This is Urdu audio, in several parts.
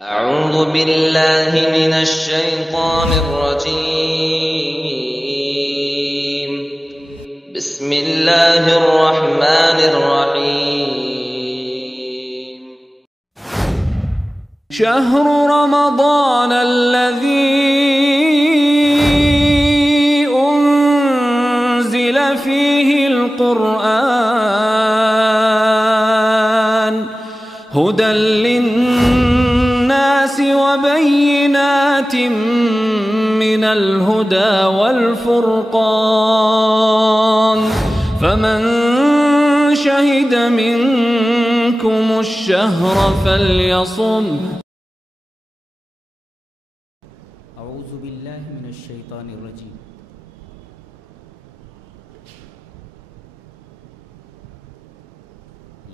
أعوذ بالله من الشيطان الرجيم. بسم الله الرحمن الرحيم. شهر رمضان الذي أنزل فيه القرآن هدى للناس وبينات من الهدى والفرقان فمن شهد منكم الشهر فليصم. اعوذ باللہ من الشیطان الرجیم.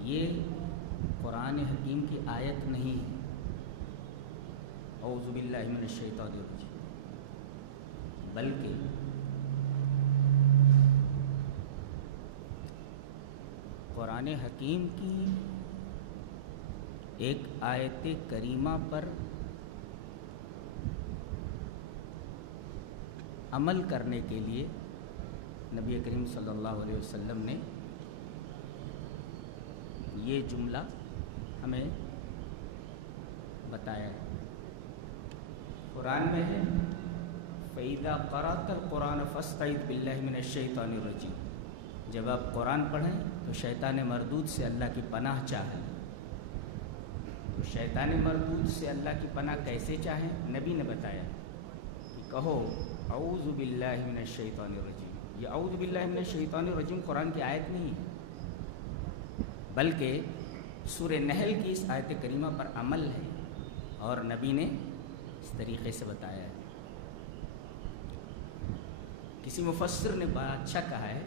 یہ قرآن حکیم کی آیت نہیں ہے. اعوذ باللہ من الشیطان الرجیم، بلکہ قرآن حکیم کی ایک آیت کریمہ پر عمل کرنے کے لیے نبی کریم صلی اللہ علیہ وسلم نے یہ جملہ ہمیں بتایا ہے. قرآن میں ہے فَإِذَا قَرَأْتَ الْقُرْآنَ فَاسْتَعِذْ بِاللَّهِ مِنَ الشَّيْطَانِ الرَّجِيمِ. جب آپ قرآن پڑھیں تو شیطان مردود سے اللہ کی پناہ چاہیں. تو شیطان مردود سے اللہ کی پناہ کیسے چاہیں؟ نبی نے بتایا کہ کہو اعوذ باللہ من الشیطان الرجیم. یہ اعوذ باللہ من الشیطان الرجیم قرآن کی آیت نہیں ہے، بلکہ سورہ نحل کی اس آیت کریمہ پر عمل ہے، اور نبی نے اس طریقے سے بتایا ہے. کسی مفسر نے بڑا اچھا کہا ہے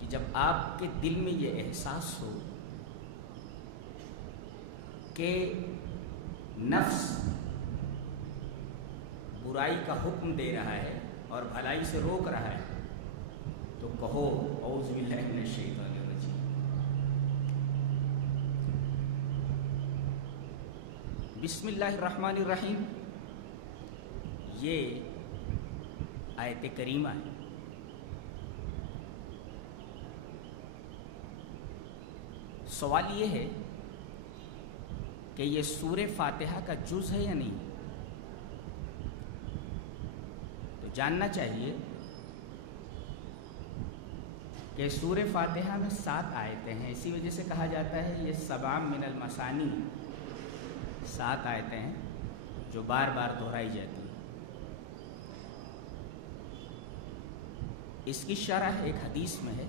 کہ جب آپ کے دل میں یہ احساس ہو کہ نفس برائی کا حکم دے رہا ہے اور بھلائی سے روک رہا ہے، تو کہو اعوذ باللہ من الشیطان الرجیم. بسم اللہ الرحمن الرحیم یہ آیت کریمہ ہے. سوال یہ ہے کہ یہ سورہ فاتحہ کا جز ہے یا نہیں؟ تو جاننا چاہیے کہ سورہ فاتحہ میں 7 آیتیں ہیں. اسی وجہ سے کہا جاتا ہے یہ 7 من المثانی، 7 آیتیں ہیں جو بار بار دہرائی جاتی ہیں. اس کی شرح ایک حدیث میں ہے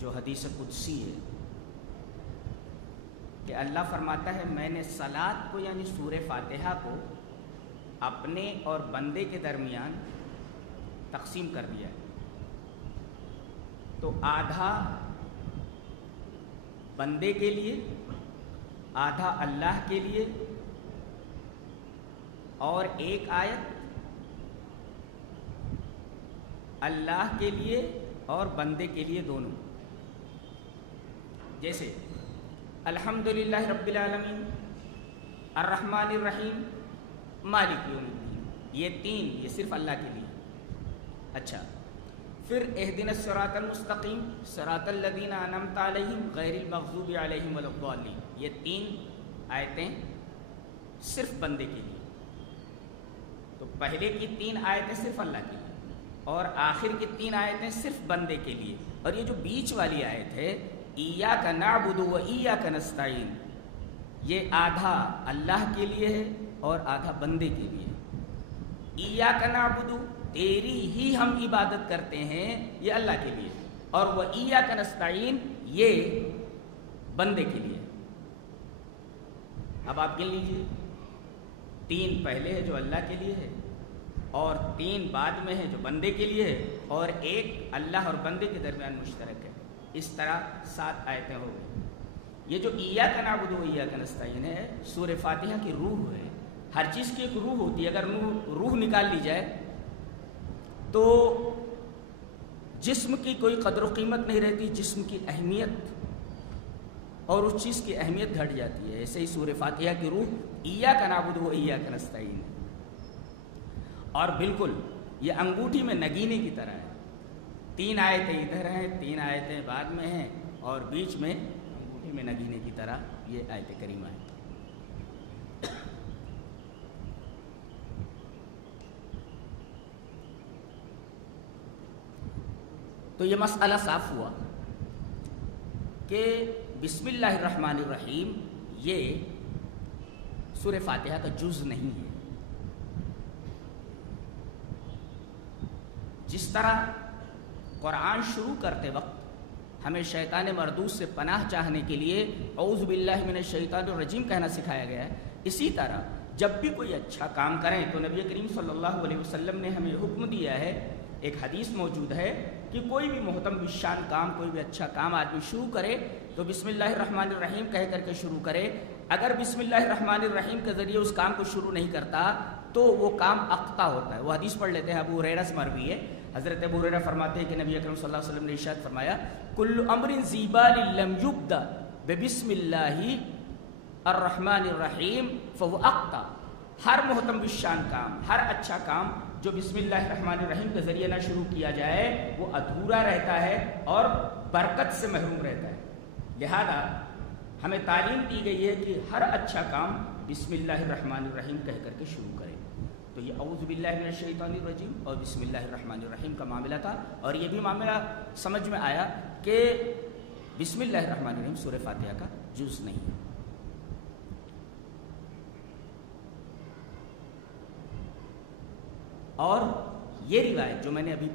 جو حدیث قدسی ہے کہ اللہ فرماتا ہے میں نے صلاۃ کو یعنی سورہ فاتحہ کو اپنے اور بندے کے درمیان تقسیم کر دیا ہے. تو آدھا بندے کے لیے، آدھا اللہ کے لیے، اور ایک آیت اللہ کے لیے اور بندے کے لیے دونوں. جیسے الحمدللہ رب العالمین، الرحمن الرحیم، مالک یوم الدین، یہ 3 یہ صرف اللہ کے لیے. اچھا، پھر اہدنا الصراط المستقیم صراط الذین انعمت علیہم غیر المغضوب علیہم ولا الضالین، یہ 3 آیتیں صرف بندے کے لیے. تو پہلے کی 3 آیتیں صرف اللہ کے لیے اور آخر کی 3 آیتیں صرف بندے کے لیے. اور یہ جو بیچ والی آیت ہے ایاک نعبد و ایاک نستعین، یہ آدھا اللہ کے لیے ہے اور آدھا بندے کے لیے. ایاک نعبد، تیری ہی ہم عبادت کرتے ہیں، یہ اللہ کے لیے، اور وہ ایاک نستعین یہ بندے کے لیے. اب آپ گن لیجیے، 3 پہلے ہے جو اللہ کے لیے ہے، اور 3 بعد میں ہے جو بندے کے لیے ہے، اور ایک اللہ اور بندے کے درمیان مشترک ہے. اس طرح 7 آیتیں ہو گئی. یہ جو ایاک نعبد و ایاک نستعین ہے سورہ فاتحہ کی روح ہے. ہر چیز کی ایک روح ہوتی ہے، اگر روح نکال لی جائے تو جسم کی کوئی قدر و قیمت نہیں رہتی، جسم کی اہمیت اور اس چیز کی اہمیت گھٹ جاتی ہے. ایسے ہی سورہ فاتحہ کی روح ایاک نعبد و ایاک نستعین ہے. اور بالکل یہ انگوٹھی میں نگینے کی طرح ہے. 3 آیتیں ادھر ہیں، 3 آیتیں بعد میں ہیں، اور بیچ میں انگوٹھی میں نگینے کی طرح یہ آیت کریمہ ہے. تو یہ مسئلہ صاف ہوا کہ بسم اللہ الرحمن الرحیم یہ سورہ فاتحہ کا جز نہیں ہے. جس طرح قرآن شروع کرتے وقت ہمیں شیطان مردود سے پناہ چاہنے کے لیے اعوذ باللہ من الشیطان الرجیم کہنا سکھایا گیا ہے، اسی طرح جب بھی کوئی اچھا کام کریں تو نبی کریم صلی اللہ علیہ وسلم نے ہمیں حکم دیا ہے. ایک حدیث موجود ہے کہ کوئی بھی محترم بالشان کام، کوئی بھی اچھا کام آدمی شروع کرے تو بسم اللہ الرحمن الرحیم کہہ کر کے شروع کرے. اگر بسم اللہ الرحمن الرحیم کے ذریعے اس کام کو شروع نہیں کرتا تو وہ کام اقطع ہوتا ہے. وہ حدیث پڑھ لیتے ہیں، ابو ہریرہ سے مروی ہے. حضرت ابو ہریرہ فرماتے ہیں کہ نبی اکرم صلی اللہ علیہ وسلم نے ارشاد فرمایا کل امر ذی بال لم یبدا ببسم اللہ الرحمن الرحیم فهو اقطع. ہر محترم بالشان کام، ہر اچھا کام جو بسم اللہ الرحمن الرحیم کے ذریعے نہ شروع کیا جائے وہ ادھورا رہتا ہے اور برکت سے محروم رہتا ہے. لہذا ہمیں تعلیم دی گئی ہے کہ ہر اچھا کام بسم اللہ الرحمن الرحیم کہہ کر کے شروع کریں. تو یہ اعوذ باللہ من الشیطان الرجیم اور بسم اللہ الرحمن الرحیم کا معاملہ تھا. اور یہ بھی معاملہ سمجھ میں آیا کہ بسم اللہ الرحمن الرحیم سورہ فاتحہ کا جز نہیں ہے. اور یہ روایت جو میں نے ابھی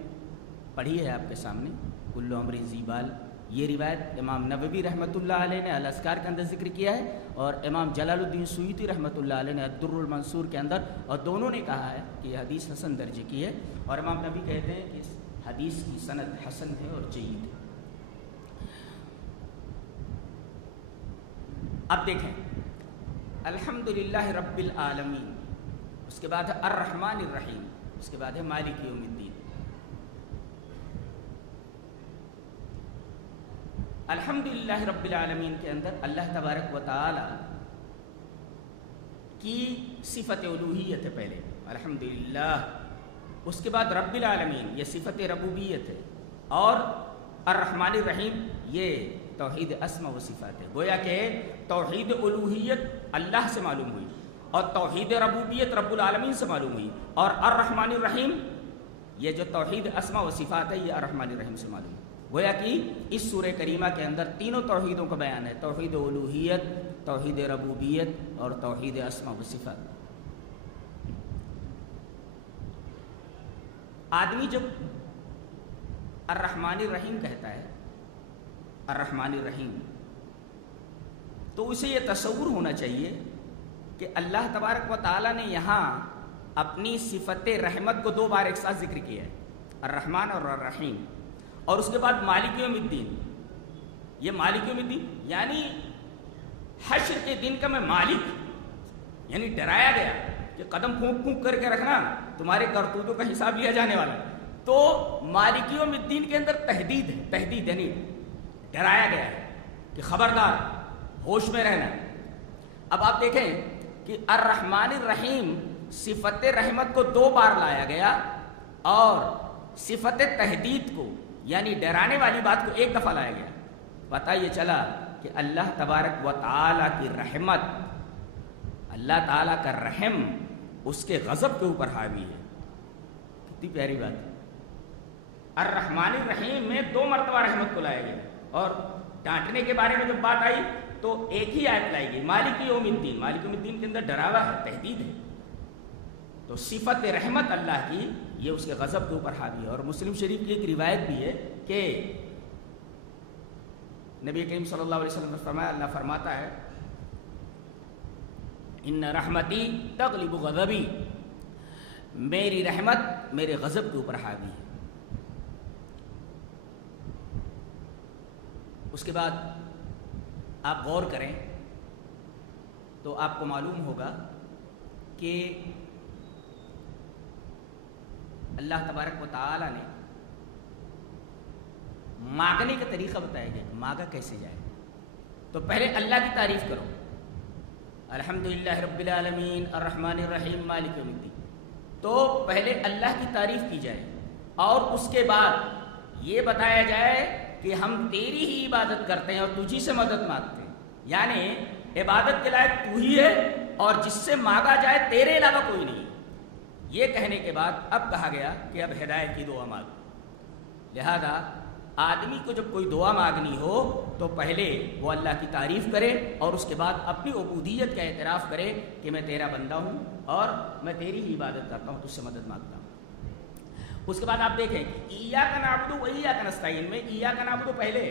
پڑھی ہے آپ کے سامنے کل امر ذی بال، یہ روایت امام نووی رحمۃ اللہ علیہ نے الاذکار کے اندر ذکر کیا ہے، اور امام جلال الدین سیوطی رحمۃ اللہ علیہ نے الدر المنصور کے اندر، اور دونوں نے کہا ہے کہ یہ حدیث حسن درجے کی ہے. اور امام نووی کہتے ہیں کہ اس حدیث کی سند حسن ہے اور جید ہے. اب دیکھیں الحمدللہ رب العالمین، اس کے بعد ہے الرحمن الرحیم، اس کے بعد ہے مالک یوم الدین. الحمدللہ رب العالمین کے اندر اللہ تبارک و تعالی کی صفت الوہیت ہے پہلے الحمدللہ، اس کے بعد رب العالمین یہ صفت ربوبیت ہے، اور الرحمن الرحیم یہ توحید اسماء و صفات ہے. گویا کہ توحید الوہیت اللہ سے معلوم ہوئی اور توحید ربوبیت رب العالمین سے معلوم ہوئی، اور الرحمن الرحیم یہ جو توحید اسماء و صفات ہے یہ الرحمن الرحیم سے معلوم ہوئی. گویا کہ اس سورہ کریمہ کے اندر تینوں توحیدوں کا بیان ہے، توحید الوہیت، توحید ربوبیت اور توحید اسماء و صفات. آدمی جب الرحمن الرحیم کہتا ہے الرحمن الرحیم تو اسے یہ تصور ہونا چاہیے کہ اللہ تبارک و تعالیٰ نے یہاں اپنی صفت رحمت کو 2 بار ایک ساتھ ذکر کیا ہے، الرحمن اور الرحیم، اور اس کے بعد مالک یوم الدین. یہ مالک یوم الدین یعنی حشر کے دن کا میں مالک، یعنی ڈرایا گیا کہ قدم پھونک پھونک کر کے رکھنا، تمہارے کرتوتوں کا حساب لیا جانے والا. تو مالک یوم الدین کے اندر تہدید ہے، تہدید یعنی ڈرایا گیا ہے کہ خبردار ہوش میں رہنا. اب آپ دیکھیں کہ الرحمن الرحیم صفت رحمت کو 2 بار لایا گیا اور صفت تہدید کو یعنی ڈرانے والی بات کو 1 دفعہ لایا گیا. پتہ یہ چلا کہ اللہ تبارک و تعالیٰ کی رحمت، اللہ تعالیٰ کا رحم اس کے غضب کے اوپر حاوی ہے. کتنی پیاری بات ہے. الرحمن الرحیم میں 2 مرتبہ رحمت کو لایا گیا، اور ڈانٹنے کے بارے میں جب بات آئی تو ایک ہی آیت لائی گئی مالک یوم الدین. مالک یوم الدین کے اندر ڈراوا ہے، تہدید ہے. تو صفت رحمت اللہ کی یہ اس کے غضب کے اوپر حاوی ہے. اور مسلم شریف کی ایک روایت بھی ہے کہ نبی کریم صلی اللہ علیہ وسلم نے فرمایا، اللہ فرماتا ہے ان رحمتی تغلب غضبی، میری رحمت میرے غضب کے اوپر حاوی ہے. اس کے بعد آپ غور کریں تو آپ کو معلوم ہوگا کہ اللہ تبارک و تعالی نے مانگنے کا طریقہ بتایا گیا کہ مانگا کیسے جائے. تو پہلے اللہ کی تعریف کرو، الحمدللہ رب العالمین الرحمن الرحیم مالک یوم الدین، تو پہلے اللہ کی تعریف کی جائے اور اس کے بعد یہ بتایا جائے کہ ہم تیری ہی عبادت کرتے ہیں اور تجھی سے مدد مانگتے ہیں، یعنی عبادت کے لائق تو ہی ہے اور جس سے مانگا جائے تیرے علاوہ کوئی نہیں۔ یہ کہنے کے بعد اب کہا گیا کہ اب ہدایت کی دعا مانگو۔ لہذا آدمی کو جب کوئی دعا مانگنی ہو تو پہلے وہ اللہ کی تعریف کرے اور اس کے بعد اپنی عبودیت کا اعتراف کرے کہ میں تیرا بندہ ہوں اور میں تیری ہی عبادت کرتا ہوں، تجھ سے مدد مانگتا ہوں۔ اس کے بعد آپ دیکھیں ایاک نعبد و ایاک نستعین میں ایاک نعبد پہلے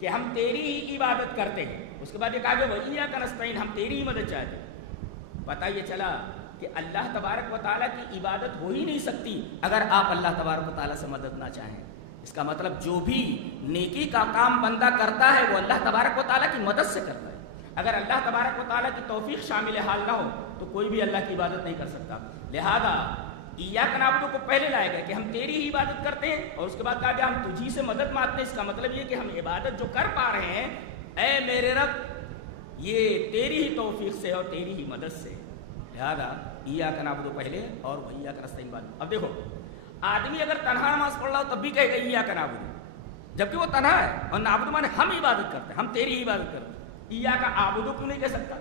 کہ ہم تیری ہی عبادت کرتے ہیں، اس کے بعد یہ کہا کہ و ایاک نستعین ہم تیری ہی مدد چاہتے ہیں۔ پتہ یہ چلا کہ اللہ تبارک و تعالیٰ کی عبادت ہو ہی نہیں سکتی اگر آپ اللہ تبارک و تعالیٰ سے مدد نہ چاہیں۔ اس کا مطلب جو بھی نیکی کا کام بندہ کرتا ہے وہ اللہ تبارک و تعالیٰ کی مدد سے کرتا ہے۔ اگر اللہ تبارک و تعالیٰ کی توفیق شامل حال نہ ہو تو کوئی بھی اللہ کی عبادت نہیں کر سکتا۔ لہذا ایاک نعبد کو پہلے لائے گئے کہ ہم تیری ہی عبادت کرتے ہیں اور اس کے بعد کہا کہ ہم تجھی سے مدد مانگتے ہیں۔ اس کا مطلب یہ کہ ہم عبادت جو کر پا رہے ہیں اے میرے رب یہ تیری ہی توفیق سے اور تیری ہی مدد سے۔ لہذا ایاک نعبد پہلے اور و ایاک نستعین بعد۔ اب دیکھو آدمی اگر تنہا نماز پڑھ رہا ہو تب بھی کہے گا ایاک نعبد، جبکہ وہ تنہا ہے اور نعبد مانے ہم عبادت کرتے ہیں، ہم تیری ہی عبادت کرتے ہیں۔ ایاک اعبد کیوں نہیں کہہ سکتا؟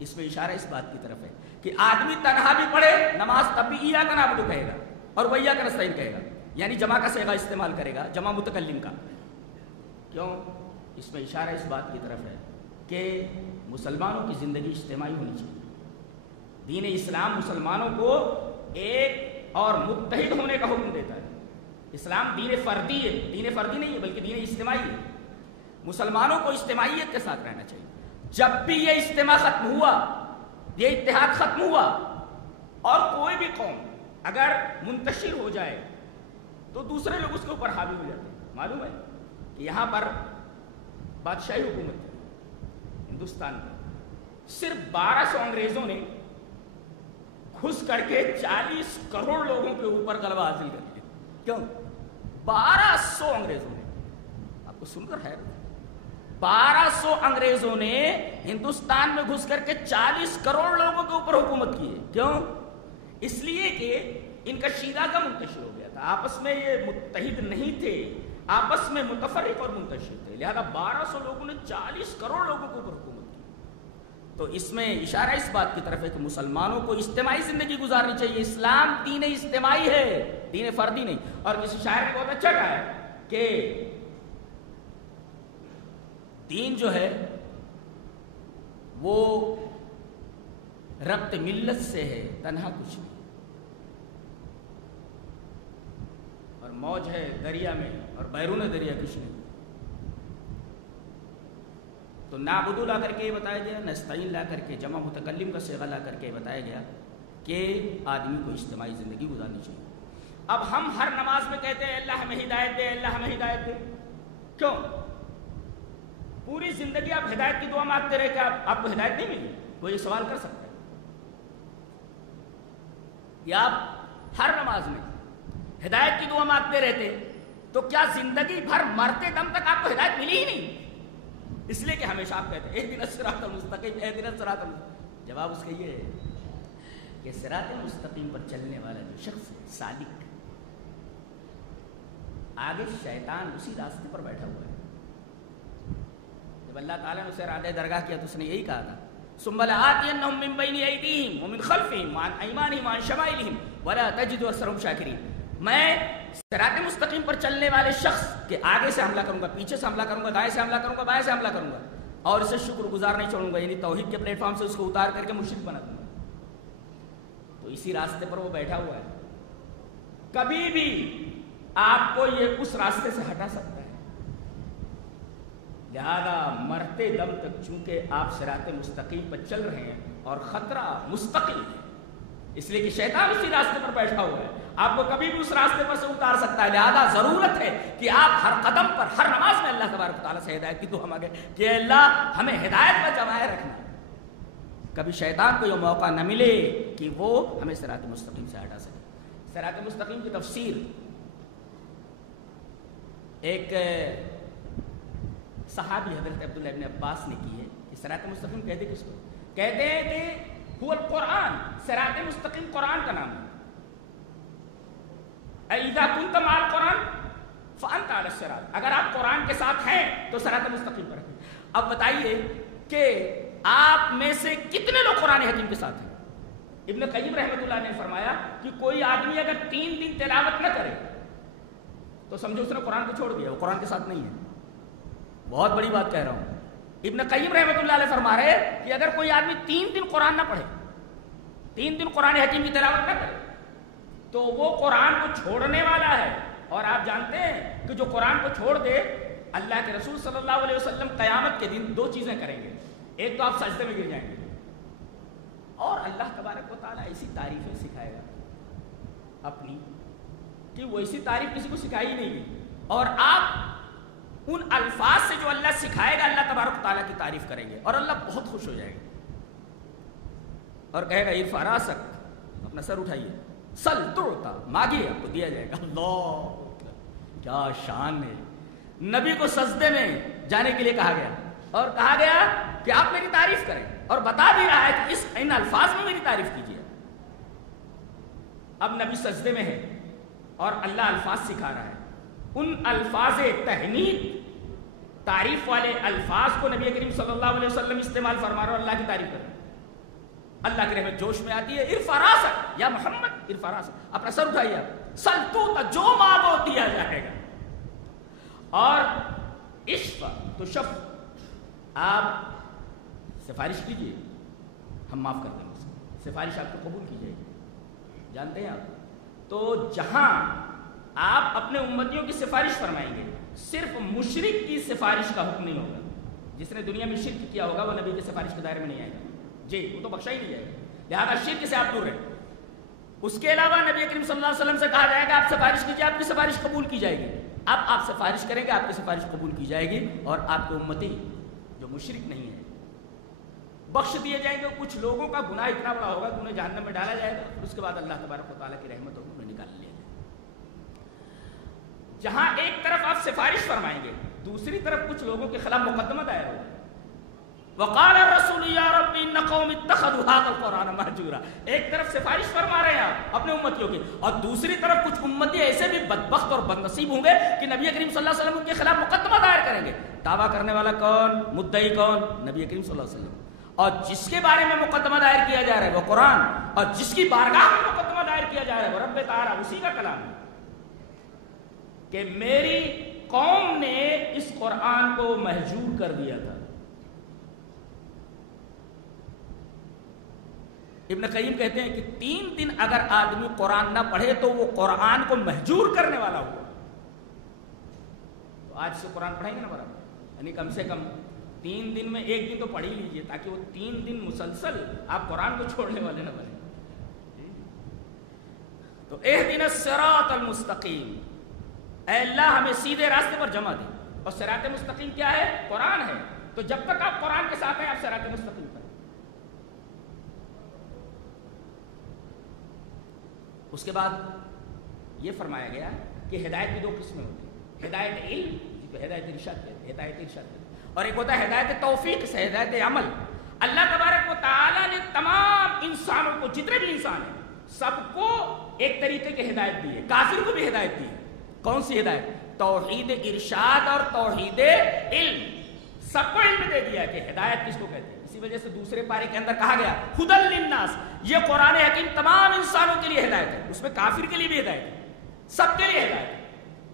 اس میں اشارہ اس بات کی طرف ہے کہ آدمی تنہا بھی پڑھے نماز تب بھی ایاک نعبد کہے گا اور و ایاک نستعین کہے گا، یعنی جمع کا صیغہ استعمال کرے گا، جمع متکلم کا۔ کیوں؟ اس میں اشارہ اس بات کی طرف ہے کہ مسلمانوں کی زندگی اجتماعی ہونی چاہیے۔ دین اسلام مسلمانوں کو ایک اور متحد ہونے کا حکم دیتا ہے۔ اسلام دین فردی ہے، دین فردی نہیں ہے بلکہ دین اجتماعی ہے۔ مسلمانوں کو اجتماعیت کے ساتھ رہنا چاہیے۔ جب بھی یہ اجتماع ختم ہوا، یہ اتحاد ختم ہوا اور کوئی بھی قوم اگر منتشر ہو جائے تو دوسرے لوگ اس کے اوپر حاوی ہو جاتے ہیں۔ معلوم ہے کہ یہاں پر بادشاہی حکومت ہے ہندوستان میں، صرف 1200 انگریزوں نے گھس کر کے 40 کروڑ لوگوں کے اوپر غلبہ حاصل کر لیا۔ کیوں؟ 1200 انگریزوں نے، آپ کو سن کر ہے 1200 انگریزوں نے ہندوستان میں گھس کر کے 40 کروڑ لوگوں کے اوپر حکومت کی ہے۔ کیوں؟ اس لیے کہ ان کا شیرہ کا منتشر ہو گیا تھا، آپس میں یہ متحد نہیں تھے، آپس میں متفرق اور منتشر تھے۔ لہذا 1200 لوگوں نے 40 کروڑ لوگوں کے اوپر حکومت کی۔ تو اس میں اشارہ اس بات کی طرف ہے کہ مسلمانوں کو اجتماعی زندگی گزارنی چاہیے۔ اسلام دین اجتماعی ہے، دین فردی نہیں۔ اور کسی شاعر نے بہت اچھا کہا ہے کہ دین جو ہے وہ ربط ملت سے ہے، تنہا کچھ نہیں، اور موج ہے دریا میں اور بیرون دریا کچھ نہیں۔ تو نعبد لا کر کے یہ بتایا گیا، نستعین لا کر کے جمع متکلم کا صیغہ لا کر کے بتایا گیا کہ آدمی کو اجتماعی زندگی گزارنی چاہیے۔ اب ہم ہر نماز میں کہتے ہیں اللہ ہمیں ہدایت دے، اللہ ہمیں ہدایت دے۔ کیوں؟ پوری زندگی آپ ہدایت کی دعا مانگتے رہے کہ آپ کو ہدایت نہیں ملی؟ کوئی یہ سوال کر سکتا ہے؟ یا آپ ہر نماز میں ہدایت کی دعا مانگتے رہتے تو کیا زندگی بھر مرتے دم تک آپ کو ہدایت ملی ہی نہیں؟ اس لیے کہ ہمیشہ آپ کہتے ہیں اہدنا الصراط المستقیم، اہدنا الصراط المستقیم۔ جواب اس کا یہ ہے کہ صراط المستقیم پر چلنے والا جو شخص ہے سالک، آگے شیطان اسی راستے پر بیٹھا ہوا ہے۔ جب اللہ تعالیٰ نے اسے رادہ درگاہ کیا تو اس نے یہی کہا تھا ثم لآتینہم من بین ایدیہم ومن خلفہم وعن ایمانہم وعن شمائلہم ولا تجد اکثرہم شاکرین۔ میں صراط مستقیم پر چلنے والے شخص کے آگے سے حملہ کروں گا، پیچھے سے حملہ کروں گا، دائیں سے حملہ کروں گا، بائیں سے حملہ کروں گا، اور اسے شکر گزار نہیں چھوڑوں گا، یعنی توحید کے پلیٹ فارم سے اس کو اتار کر کے مشرک بنا دوں گا۔ تو اسی راستے پر وہ بیٹھا ہوا ہے، کبھی بھی آپ کو یہ اس راستے سے ہٹا سکتا ہے۔ لہذا مرتے دم تک چونکہ آپ صراط مستقیم پر چل رہے ہیں اور خطرہ مستقل ہے، اس لیے کہ شیطان اسی راستے پر بیٹھا ہوا ہے، آپ کو کبھی بھی اس راستے پر سے اتار سکتا ہے۔ لہذا ضرورت ہے کہ آپ ہر قدم پر، ہر نماز میں اللہ تبارک و تعالیٰ سے ہدایت کی دعا مانگیں کہ اللہ ہمیں ہدایت پر جمائے رکھنا، کبھی شیطان کو یہ موقع نہ ملے کہ وہ ہمیں صراط مستقیم سے ہٹا سکے۔ صراط مستقیم کی تفسیر ایک صحابی حضرت عبداللہ ابن عباس نے کی ہے کہ صراط مستقیم کہتے کس کو؟ کہتے ہیں کہ هو القرآن، صراط مستقیم قرآن کا نام ہے. اذا كنت مع القرآن فانت على الصراط، اگر آپ قرآن کے ساتھ ہیں تو صراط مستقیم پر ہیں. اب بتائیے کہ آپ میں سے کتنے لوگ قرآن حکیم کے ساتھ ہیں؟ ابن قیم رحمۃ اللہ نے فرمایا کہ کوئی آدمی اگر 3 دن تلاوت نہ کرے تو سمجھو اس نے قرآن کو چھوڑ دیا، وہ قرآن کے ساتھ نہیں ہے. بہت بڑی بات کہہ رہا ہوں. ابن قیم رحمۃ اللہ علیہ فرما رہے کہ اگر کوئی آدمی 3 دن قرآن نہ پڑھے، 3 دن قرآن حکیم کی تلاوت نہ کرے تو وہ قرآن کو چھوڑنے والا ہے. اور آپ جانتے ہیں کہ جو قرآن کو چھوڑ دے، اللہ کے رسول صلی اللہ علیہ وسلم قیامت کے دن 2 چیزیں کریں گے. ایک تو آپ سجدے میں گر جائیں گے، اور اللہ تبارک و تعالیٰ ایسی تعریفیں سکھائے گا اپنی کہ وہ ایسی تعریف کسی کو سکھائی نہیں گئی. اور آپ ان الفاظ سے جو اللہ سکھائے گا اللہ تبارک و تعالیٰ کی تعریف کریں گے اور اللہ بہت خوش ہو جائے گا اور کہے گا ارفع راسک، اپنا سر اٹھائیے، سل تعطی، مانگیے آپ کو دیا جائے گا. اللہ کیا شان ہے. نبی کو سجدے میں جانے کے لیے کہا گیا اور کہا گیا کہ آپ میری تعریف کریں، اور بتا بھی رہا ہے کہ ان الفاظ میں میری تعریف کیجیے. اب نبی سجدے میں ہے اور اللہ الفاظ سکھا رہا ہے. ان الفاظ تحمید، تعریف والے الفاظ کو نبی کریم صلی اللہ علیہ وسلم استعمال فرما رہے اور اللہ کی تعریف کر رہے. اللہ کی رحمت جوش میں آتی ہے. ارفع راسک یا محمد، ارفع راسک، اپنا سر اٹھائیے، سل تعطی، جو مانگو دیا جائے گا. اور اشفع تو شف، آپ سفارش کیجیے ہم معاف کر دیں گے. سفارش آپ کو قبول کی جائے گی. جانتے ہیں آپ، تو جہاں آپ اپنے امتیوں کی سفارش فرمائیں گے، صرف مشرک کی سفارش کا حکم نہیں ہوگا. جس نے دنیا میں شرک کیا ہوگا وہ نبی کی سفارش کے دائرے میں نہیں آئے گا. جی وہ تو بخشا ہی نہیں جائے گا. لہٰذا شرک سے آپ دور رہیں. اس کے علاوہ نبی کریم صلی اللہ علیہ وسلم سے کہا جائے گا آپ سفارش کیجیے، آپ کی سفارش قبول کی جائے گی. اب آپ سفارش کریں گے، آپ کی سفارش قبول کی جائے گی اور آپ کے امتی جو مشرک نہیں ہے بخش دیے جائیں گے. کچھ لوگوں کا گناہ اتنا بڑا ہوگا کہ انہیں جہنم میں ڈالا جائے گا، پھر اس کے بعد اللہ تبارک و تعالیٰ کی رحمت ہوگی انہیں نکال لیا جائے گا. جہاں ایک طرف آپ سفارش فرمائیں گے، دوسری طرف کچھ لوگوں کے خلاف مقدمہ دائر ہوگا. وقال الرسول یا رب ان قوم اتخذوا هذا القرآن مهجورا. ایک طرف سفارش فرما رہے ہیں آپ اپنے امتیوں کی، اور دوسری طرف کچھ امتی ایسے بھی بدبخت اور بدنصیب ہوں گے کہ نبی کریم صلی اللہ علیہ وسلم ان کے خلاف مقدمہ دائر کریں گے. دعویٰ کرنے والا کون؟ مدعی کون؟ نبی کریم صلی اللہ علیہ وسلم. اور جس کے بارے میں مقدمہ دائر کیا جا رہا ہے وہ قرآن، اور جس کی بارگاہ میں مقدمہ دائر کیا جا رہا ہے وہ رب تعالیٰ. اسی کا کلام ہے کہ میری قوم نے اس قرآن کو مہجور کر دیا تھا. ابن قیم کہتے ہیں کہ 3 دن اگر آدمی قرآن نہ پڑھے تو وہ قرآن کو مہجور کرنے والا ہوا. تو آج سے قرآن پڑھیں گے نا برابر، یعنی کم سے کم 3 دن میں 1 دن تو پڑھ ہی لیجیے تاکہ وہ 3 دن مسلسل آپ قرآن کو چھوڑنے والے نہ بنے. تو اہدنا الصراط المستقیم، اے اللہ ہمیں سیدھے راستے پر جمع دے. اور صراط مستقیم کیا ہے؟ قرآن ہے. تو جب تک آپ قرآن کے ساتھ ہیں آپ صراط مستقیم پر. اس کے بعد یہ فرمایا گیا کہ ہدایت کی 2 قسمیں ہوتی ہیں. ہدایت علم، جس کو ہدایت ارشاد کہتے ہیں، ہدایت ارشاد کہتے ہیں، اور ایک ہوتا ہے ہدایت توفیق سے، ہدایت عمل. اللہ تبارک و تعالیٰ نے تمام انسانوں کو، جتنے بھی انسان ہیں سب کو ایک طریقے کی ہدایت دی ہے. کافر کو بھی ہدایت دی ہے. کون سی ہدایت؟ توحید ارشاد اور توحید علم. سب کو علم دے دیا کہ ہدایت کس کو کہتے ہیں. اسی وجہ سے دوسرے پارے کے اندر کہا گیا ہدی للناس، یہ قرآن حکیم تمام انسانوں کے لیے ہدایت ہے. اس میں کافر کے لیے بھی ہدایت ہے، سب کے لیے ہدایت ہے.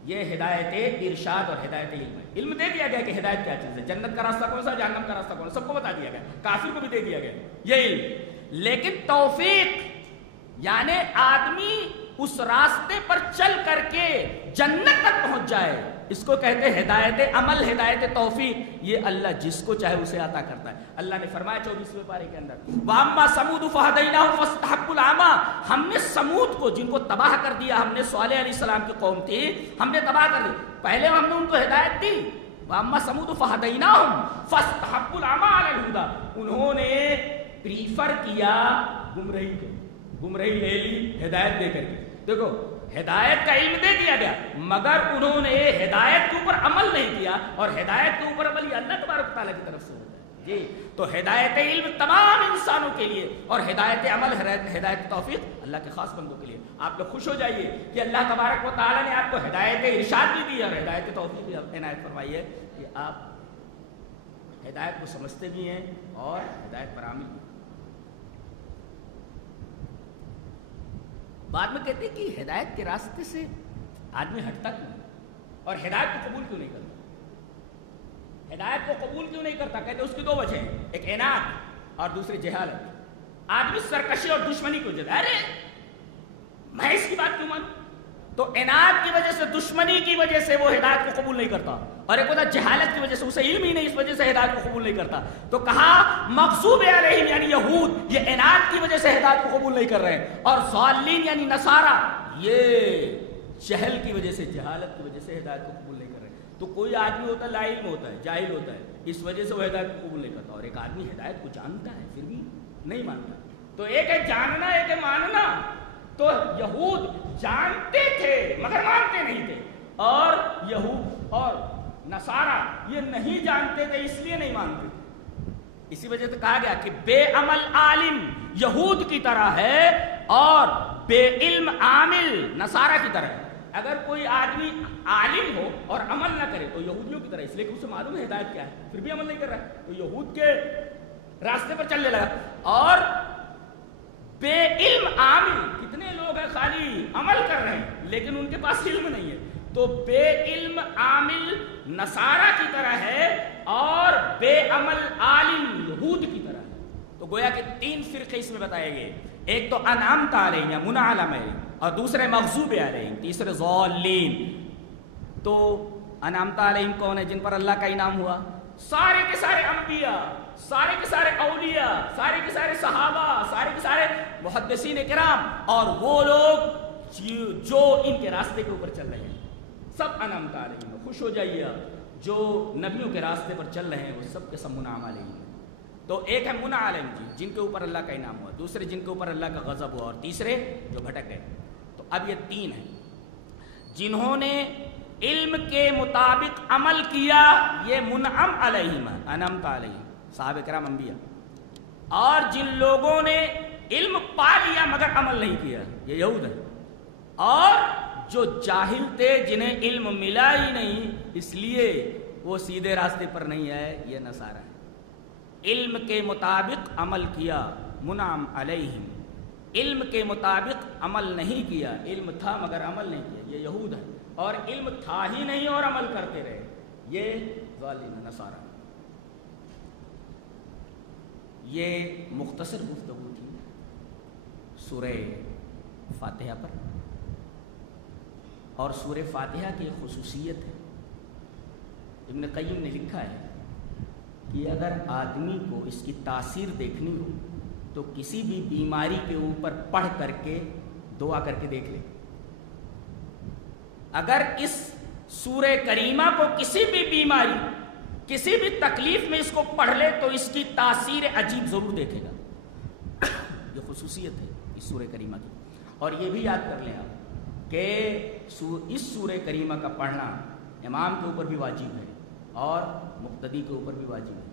یہ ہدایت ارشاد اور ہدایت علم ہے. علم دے دیا گیا کہ ہدایت کیا چیز ہے، جنت کا راستہ کون سا، جہنم کا راستہ کون سا، سب کو بتا دیا گیا. کافر کو بھی دے دیا گیا یہ علم. لیکن توفیق یعنی آدمی اس راستے پر چل کر کے جنت تک پہنچ جائے، اس کو کہتے ہیں ہدایت عمل، ہدایت توفیق. یہ اللہ جس کو چاہے اسے عطا کرتا ہے. اللہ نے فرمایا 24ویں پارے کے اندر وَأَمَّا سَمُودُ فَهَدَيْنَاهُمْ فَاسْتَحَبُّوا الْعَمَىٰ. ہم نے سمود کو، جن کو تباہ کر دیا، ہم نے صالح علیہ السلام کی قوم تھی، ہم نے تباہ کر دی. پہلے ہم نے ان کو ہدایت دی. وَأَمَّا سَمُودُ فَهَدَيْنَاهُمْ فَاسْتَحَبُّوا الْعَمَىٰ عَلَى الْهُدَىٰ. انہوں نے پریفر کیا گمراہی کو، گمراہی لے لی ہدایت دے کر کے. دیکھو ہدایت کا علم دے دیا گیا، مگر انہوں نے ہدایت کے اوپر عمل نہیں کیا، اور ہدایت کے اوپر عمل یہ اللہ تبارک و تعالیٰ کی طرف سے ہوتا ہے جی۔ تو ہدایت علم تمام انسانوں کے لیے، اور ہدایت عمل، ہدایت توفیق اللہ کے خاص بندوں کے لیے۔ آپ لوگ خوش ہو جائیے کہ اللہ تبارک و تعالیٰ نے آپ کو ہدایت ارشاد بھی دی اور ہدایت توفیق بھی عنایت فرمائی ہے کہ آپ ہدایت کو سمجھتے بھی ہیں اور ہدایت پر عامل بھی۔ بعد میں کہتے ہیں کہ ہدایت کے راستے سے آدمی ہٹتا کیوں اور ہدایت کو قبول کیوں نہیں کرتا؟ ہدایت کو قبول کیوں نہیں کرتا؟ کہتے ہیں اس کی دو وجہ ہیں، ایک عناد اور دوسری جہالت۔ آدمی سرکشی اور دشمنی کو جگہ، ارے میں اس کی بات کیوں مانوں؟ تو عناد کی وجہ سے، دشمنی کی وجہ سے وہ ہدایت کو قبول نہیں کرتا، اور ایک ہوتا جہالت کی وجہ سے، اسے علم ہی نہیں، اس وجہ سے ہدایت کو قبول نہیں کرتا۔ تو کہا مغضوب علیہم یعنی یہود، یہ عناد کی وجہ سے ہدایت کو قبول نہیں کر رہے ہیں، اور ضالین یعنی نصارہ، یہ جہل کی وجہ سے، جہالت کی وجہ سے ہدایت کو قبول نہیں کر رہے ہیں۔ تو کوئی آدمی ہوتا ہے لا علم ہوتا ہے، جاہل ہوتا ہے، اس وجہ سے وہ ہدایت کو قبول نہیں کرتا، اور ایک آدمی ہدایت کو جانتا ہے پھر بھی نہیں مانتا۔ تو ایک ہے جاننا، ایک ہے ماننا۔ تو یہود جانتے تھے مگر مانتے نہیں تھے، اور یہود اور نصارہ یہ نہیں جانتے تھے اس لیے نہیں مانتے تھے۔ اسی وجہ سے کہا گیا کہ بے عمل عالم یہود کی طرح ہے اور بے علم عامل نصارہ کی طرح ہے۔ اگر کوئی آدمی عالم ہو اور عمل نہ کرے تو یہودیوں کی طرح، اس لیے کہ اسے معلوم ہے ہدایت کیا ہے، پھر بھی عمل نہیں کر رہا ہے، تو یہود کے راستے پر چلنے لگا۔ اور بے علم عامل، کتنے لوگ ہیں خالی عمل کر رہے ہیں لیکن ان کے پاس علم نہیں ہے، تو بے علم عامل نصارہ کی طرح ہے اور بے عمل عالم یہود کی طرح ہے۔ تو گویا کہ تین فرقے اس میں بتائے گئے، ایک تو انعمت علیہم منعم علیہم، اور دوسرے مغضوب علیہم، تیسرے ضالین۔ تو انعمت علیہم کون ہے؟ جن پر اللہ کا انعام ہوا، سارے کے سارے انبیاء، سارے کے سارے اولیاء، سارے کے سارے صحابہ، سارے کے سارے محدثین کرام، اور وہ لوگ جو ان کے راستے کے اوپر چل رہے ہیں، سب انعمت علیہم۔ خوش ہو جائیے، جو نبیوں کے راستے پر چل رہے ہیں وہ سب کے سب منعم علیہم۔ تو ایک ہے منعم علیہم جن کے اوپر اللہ کا انعام ہوا، دوسرے جن کے اوپر اللہ کا غضب ہوا، اور تیسرے جو بھٹک گئے۔ تو اب یہ تین ہیں، جنہوں نے علم کے مطابق عمل کیا یہ منعم علیہم، انعمت علیہم، صحابہ کرام، انبیاء، اور جن لوگوں نے علم پا لیا مگر عمل نہیں کیا یہ یہود ہے، اور جو جاہل تھے جنہیں علم ملا ہی نہیں اس لیے وہ سیدھے راستے پر نہیں آئے یہ نصارہ ہے۔ علم کے مطابق عمل کیا منعم علیہم، علم کے مطابق عمل نہیں کیا، علم تھا مگر عمل نہیں کیا یہ یہود ہے، اور علم تھا ہی نہیں اور عمل کرتے رہے یہ ضالین نصارہ۔ یہ مختصر گفتگو تھی سورہ فاتحہ پر، اور سورہ فاتحہ کی خصوصیت ہے، ابن قیم نے لکھا ہے کہ اگر آدمی کو اس کی تاثیر دیکھنی ہو تو کسی بھی بیماری کے اوپر پڑھ کر کے دعا کر کے دیکھ لے۔ اگر اس سورہ کریمہ کو کسی بھی بیماری، کسی بھی تکلیف میں اس کو پڑھ لے تو اس کی تاثیر عجیب ضرور دیکھے گا۔ یہ خصوصیت ہے اس سورہ کریمہ کی۔ اور یہ بھی یاد کر لیں آپ کہ اس سورہ کریمہ کا پڑھنا امام کے اوپر بھی واجب ہے اور مقتدی کے اوپر بھی واجب ہے۔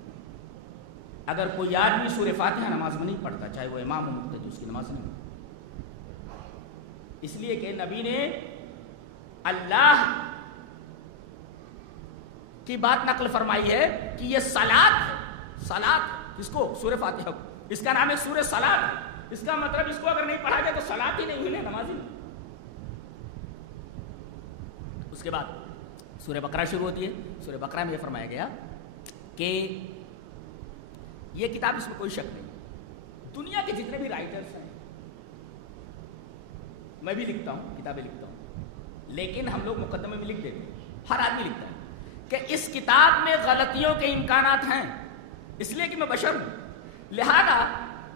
اگر کوئی آدمی سورہ فاتحہ نماز میں نہیں پڑھتا، چاہے وہ امام ہو مقتدی، اس کی نماز نہیں ہوتی، اس لیے کہ نبی نے اللہ کی بات نقل فرمائی ہے کہ یہ صلاۃ ہے، صلاۃ اس کو سورہ فاتحہ کو، اس کا نام ہے سورہ صلاۃ، اس کا مطلب اس کو اگر نہیں پڑھا جائے تو صلاۃ ہی نہیں ہوئی، نماز ہی نہیں۔ اس کے بعد سورہ بقرہ شروع ہوتی ہے۔ سورہ بقرہ میں یہ فرمایا گیا کہ یہ کتاب، اس میں کوئی شک نہیں، دنیا کے جتنے بھی رائٹرز ہیں، میں بھی لکھتا ہوں، کتابیں لکھتا ہوں، لیکن ہم لوگ مقدمے میں لکھ دیتے ہیں، ہر آدمی لکھتا ہے کہ اس کتاب میں غلطیوں کے امکانات ہیں، اس لیے کہ میں بشر ہوں، لہذا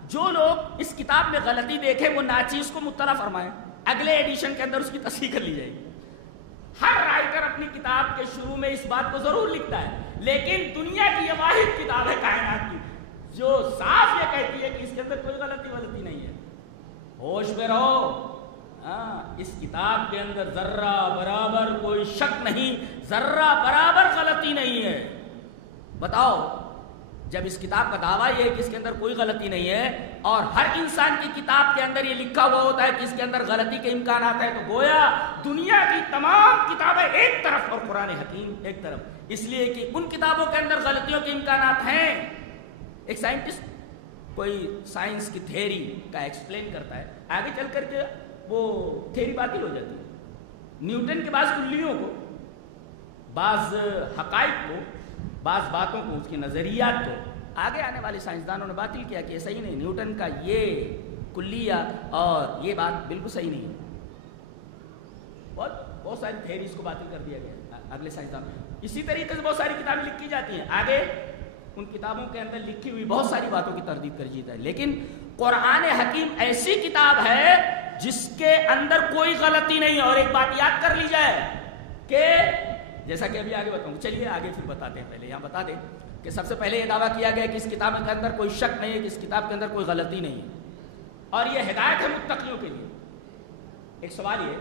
جو لوگ اس کتاب میں غلطی دیکھیں وہ ناچیز کو مطلع فرمائیں، اگلے ایڈیشن کے اندر اس کی تصحیح کر لی جائے گی۔ ہر رائٹر اپنی کتاب کے شروع میں اس بات کو ضرور لکھتا ہے، لیکن دنیا کی یہ واحد کتاب ہے کائنات کی جو صاف یہ کہتی ہے کہ اس کے اندر کوئی غلطی نہیں ہے۔ ہوش میں رہو، اس کتاب کے اندر ذرہ برابر کوئی شک نہیں، ذرہ برابر غلطی نہیں ہے۔ بتاؤ، جب اس کتاب کا دعویٰ یہ ہے کہ اس کے اندر کوئی غلطی نہیں ہے، اور ہر انسان کی کتاب کے اندر یہ لکھا ہوا ہوتا ہے کہ اس کے اندر غلطی کے امکانات ہیں، تو گویا دنیا کی تمام کتابیں ایک طرف اور قرآن حکیم ایک طرف، اس لیے کہ ان کتابوں کے اندر غلطیوں کے امکانات ہیں۔ ایک سائنٹسٹ کوئی سائنس کی تھیوری کا ایکسپلین کرتا ہے، آگے چل کر کے وہ تھیوری باطل ہو جاتی ہے۔ نیوٹن کے بعض کلیوں کو، بعض حقائق کو، بعض باتوں کو، اس کے نظریات کو آگے آنے والے سائنسدانوں نے باطل کیا کہ صحیح نہیں، نیوٹن کا یہ کلیہ اور یہ بات بالکل صحیح نہیں ہے۔ بہت ساری تھیوریز کو باطل کر دیا گیا اگلے سائنسدانوں۔ اسی طریقے سے بہت ساری کتابیں لکھی جاتی ہیں، آگے ان کتابوں کے اندر لکھی ہوئی بہت ساری باتوں کی تردید کر دی جاتی ہے، لیکن قرآن حکیم ایسی کتاب ہے جس کے اندر کوئی غلطی نہیں ہے۔ اور ایک بات یاد کر لی جائے کہ جیسا کہ ابھی آگے بتاؤں، چلیے آگے پھر بتاتے ہیں، پہلے یہاں بتا دیں کہ سب سے پہلے یہ دعویٰ کیا گیا کہ اس کتاب کے اندر کوئی شک نہیں ہے، کہ اس کتاب کے اندر کوئی غلطی نہیں ہے، اور یہ ہدایت ہے متقیوں کے لیے۔ ایک سوال یہ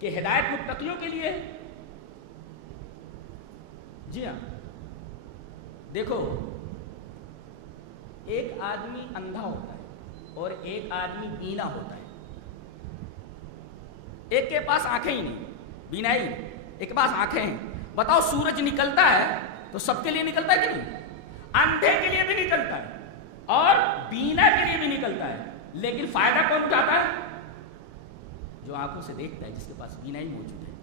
کہ ہدایت متقیوں کے لیے؟ جی ہاں، دیکھو، ایک آدمی اندھا ہوتا ہے اور ایک آدمی بینا ہوتا ہے۔ ایک کے پاس آنکھیں ہی نہیں، بینا ہی، ایک کے پاس آنکھیں ہیں۔ بتاؤ، سورج نکلتا ہے تو سب کے لیے نکلتا ہے کہ نہیں؟ اندھے کے لیے بھی نکلتا ہے اور بینا کے لیے بھی نکلتا ہے، لیکن فائدہ کون اٹھاتا ہے؟ جو آنکھوں سے دیکھتا ہے، جس کے پاس بینا ہی موجود ہے۔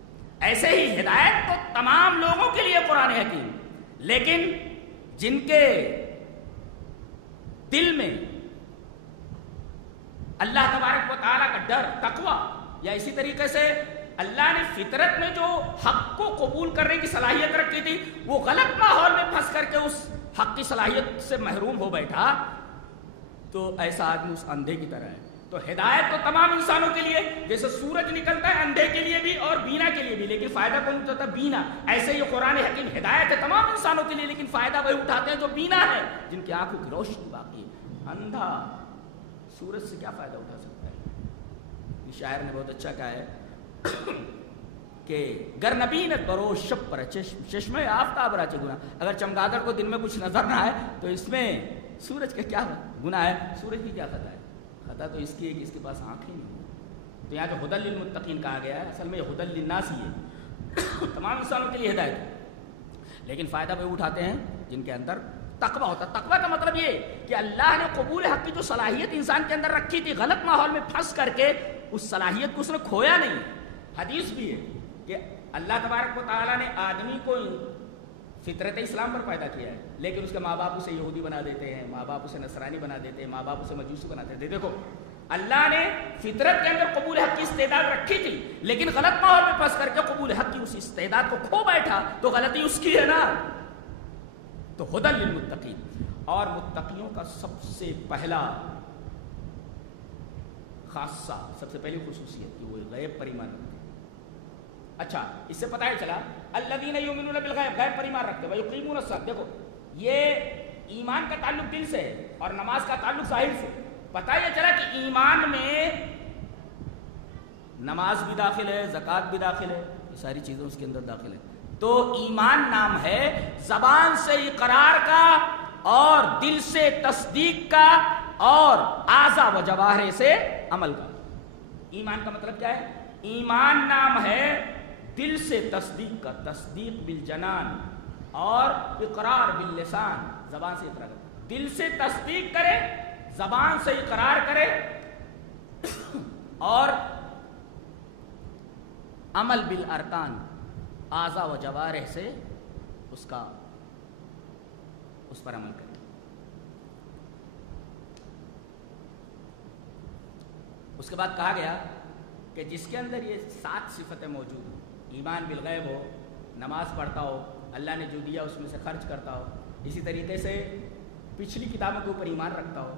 ایسے ہی ہدایت تو تمام لوگوں کے لیے قرآن حکیم، لیکن جن کے دل میں اللہ تبارک و تعالیٰ کا ڈر، تقوی، یا اسی طریقے سے اللہ نے فطرت میں جو حق کو قبول کرنے کی صلاحیت رکھی تھی، وہ غلط ماحول میں پھنس کر کے اس حق کی صلاحیت سے محروم ہو بیٹھا، تو ایسا آدمی اس اندھے کی طرح ہے۔ تو ہدایت تو تمام انسانوں کے لیے، جیسے سورج نکلتا ہے اندھے کے لیے بھی اور بینا کے لیے بھی، لیکن فائدہ کون اٹھاتا ہے؟ بینا۔ ایسے ہی قرآن حکیم ہدایت ہے تمام انسانوں کے لیے، لیکن فائدہ وہی اٹھاتے ہیں جو بینا ہے، جن کی آنکھوں کی روشنی باقی ہے۔ اندھا سورج سے کیا فائدہ اٹھا سکتا ہے؟ شاعر نے بہت اچھا کہا ہے کہ گر نبینت برو شب پر چشمے آفتاب را چے گناہ۔ اگر چمگادڑ کو دن میں کچھ نظر نہ آئے تو اس میں سورج کا کیا گناہ ہے؟ سورج کی کیا خطا ہے؟ خطا تو اس کی ہے کہ اس کے پاس آنکھیں نہیں۔ تو یہاں جو ہدی للمتقین کہا گیا ہے، اصل میں یہ ہدی للناس ہی ہے، تمام انسانوں کے لیے ہدایت ہے، لیکن فائدہ وہ اٹھاتے ہیں جن کے اندر تقویٰ ہوتا ہے۔ تقویٰ کا مطلب یہ کہ اللہ نے قبول حق کی جو صلاحیت انسان کے اندر رکھی تھی، غلط ماحول میں پھنس کر کے اس صلاحیت کو اس نے کھویا نہیں۔ حدیث بھی ہے کہ اللہ تبارک و تعالیٰ نے آدمی کو فطرت اسلام پر پیدا کیا ہے، لیکن اس کے ماں باپ اسے یہودی بنا دیتے ہیں، ماں باپ اسے نصرانی بنا دیتے ہیں، ماں باپ اسے مجوسی بنا دیتے ہیں۔ دیکھو، اللہ نے فطرت کے اندر قبول حق کی استعداد رکھی تھی، لیکن غلط ماحول میں پھنس کر کے قبول حق کی اس استعداد کو کھو بیٹھا، تو غلطی اس کی ہے نا۔ تو ہدی للمتقین، اور متقیوں کا سب سے پہلا خاصہ، سب سے پہلی خصوصیت کہ وہ غیب پر ایمان رکھتے ہیں۔ اچھا، اس سے پتہ ہے چلا الذین یؤمنون بالغیب، غیب پر ایمان رکھتے ہیں، ویقیمون الصلاۃ۔ دیکھو، یہ ایمان کا تعلق دل سے ہے اور نماز کا تعلق ظاہر سے۔ پتہ یہ چلا کہ ایمان میں نماز بھی داخل ہے، زکوٰۃ بھی داخل ہے، یہ ساری چیزیں اس کے اندر داخل ہے۔ تو ایمان نام ہے زبان سے اقرار کا اور دل سے تصدیق کا اور اعضاء و جوارح سے عمل کا۔ ایمان کا مطلب کیا ہے؟ ایمان نام ہے دل سے تصدیق کا، تصدیق بالجنان اور اقرار باللسان، زبان سے اقرار کرے، دل سے تصدیق کرے، زبان سے اقرار کرے اور عمل بالارکان، اعضاء و جوارح سے اس پر عمل کرے۔ اس کے بعد کہا گیا کہ جس کے اندر یہ 7 صفتیں موجود ہوں، ایمان بالغیب ہو، نماز پڑھتا ہو، اللہ نے جو دیا اس میں سے خرچ کرتا ہو، اسی طریقے سے پچھلی کتابوں کے اوپر ایمان رکھتا ہو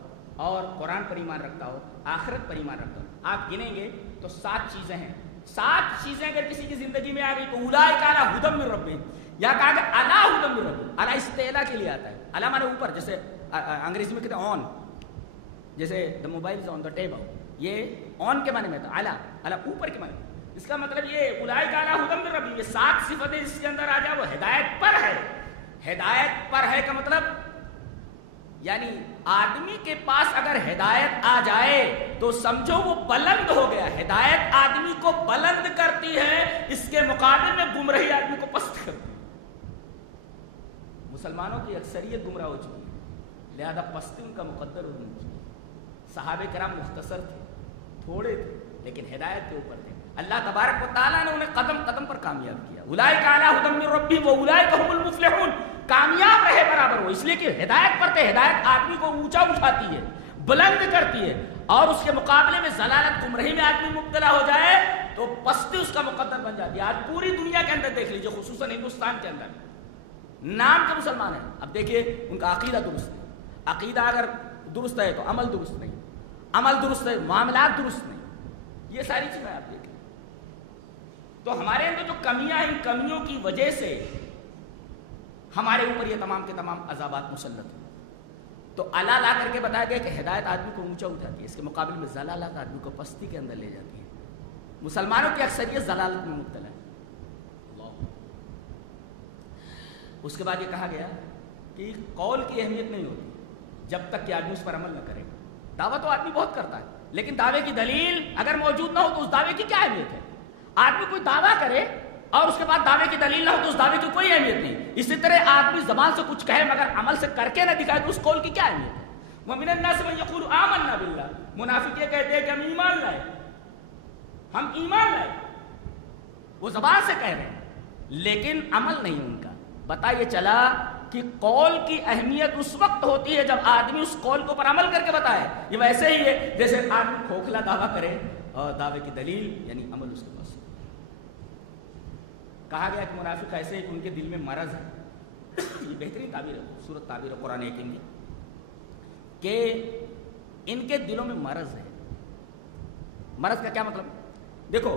اور قرآن پر ایمان رکھتا ہو، آخرت پر ایمان رکھتا ہو۔ آپ گنیں گے تو 7 چیزیں ہیں۔ 7 چیزیں اگر کسی کی زندگی میں آ گئی تو اولئک علی ھدی من ربہم، یا کہا کہ علی ھدی من ربہم، علی استعلا کے لیے آتا ہے، علی مانے اوپر، جیسے انگریزی میں کہتے ہیں آن، جیسے دا mobile is on the table, یہ آن کے معنی میں تھا، اعلیٰ اعلیٰ اوپر کے معنی میں. اس کا مطلب یہ اولئک علی ہدی من ربہم، یہ 7 صفتیں اس کے اندر آ جائے وہ ہدایت پر ہے. ہدایت پر ہے کا مطلب یعنی آدمی کے پاس اگر ہدایت آ جائے تو سمجھو وہ بلند ہو گیا. ہدایت آدمی کو بلند کرتی ہے، اس کے مقابل میں گمراہی آدمی کو پست کرتی ہے. مسلمانوں کی اکثریت گمراہ ہو چکی ہے، لہذا پستی ان کا مقدر ہو نہیں کی. صحابہ کرام مختصر تھے، تھوڑے تھے، لیکن ہدایت کے اوپر تھے. اللہ تبارک و تعالیٰ نے انہیں قدم قدم پر کامیاب کیا. اولئک علی ہدی من ربہم واولئک هم المفلحون. کامیاب رہے برابر ہو، اس لیے کہ ہدایت پر تھے. ہدایت آدمی کو اونچا اٹھاتی ہے، بلند کرتی ہے، اور اس کے مقابلے میں ضلالت گمراہی میں آدمی مبتلا ہو جائے تو پستی اس کا مقدر بن جاتی ہے. آج پوری دنیا کے اندر دیکھ لیجیے، خصوصاً ہندوستان کے اندر نام کے مسلمان ہیں. اب دیکھیے ان کا عقیدہ درست نہیں. عقیدہ اگر درست ہے تو عمل درست نہیں، عمل درست ہے معاملات درست نہیں. یہ ساری چیزیں آپ دیکھیں تو ہمارے اندر جو کمیاں ہیں، ان کمیوں کی وجہ سے ہمارے اوپر یہ تمام کے تمام عذابات مسلط ہیں. تو اعلیٰ لا کر کے بتایا گیا کہ ہدایت آدمی کو اونچا اٹھاتی ہے، اس کے مقابل میں ضلالت آدمی کو پستی کے اندر لے جاتی ہے. مسلمانوں کی اکثریت ضلالت میں مبتلا ہے. اس کے بعد یہ کہا گیا کہ قول کی اہمیت نہیں ہوتی جب تک کہ آدمی اس پر عمل نہ کرے. دعویٰ تو آدمی بہت کرتا ہے، لیکن دعوے کی دلیل اگر موجود نہ ہو تو اس دعوے کی کیا اہمیت ہے؟ آدمی کوئی دعویٰ کرے اور اس کے بعد دعوے کی دلیل نہ ہو تو اس دعوے کی کوئی اہمیت نہیں. اسی طرح آدمی زبان سے کچھ کہے مگر عمل سے کر کے نہ دکھائے تو اس قول کی کیا اہمیت ہے؟ وَمِنَ النَّاسِ مَن يَقُولُ آمَنَّا بِاللَّهِ. منافق یہ کہتے ہیں کہ ہم ایمان لائے، ہم ایمان لائے. وہ زبان سے کہہ رہے ہیں لیکن عمل نہیں ان کا. پتہ یہ چلا کہ قول کی اہمیت اس وقت ہوتی ہے جب آدمی اس قول کو پر عمل کر کے بتائے. یہ ویسے ہی ہے جیسے آدمی کھوکھلا دعویٰ کرے اور دعوے کی دلیل یعنی عمل اس کے پاس. کہا گیا کہ منافق ایسے ہی کہ ان کے دل میں مرض ہے. یہ بہترین تعبیر ہے، خوبصورت تعبیر ہے قرآن حکیم کی کہ ان کے دلوں میں مرض ہے. مرض کا کیا مطلب؟ دیکھو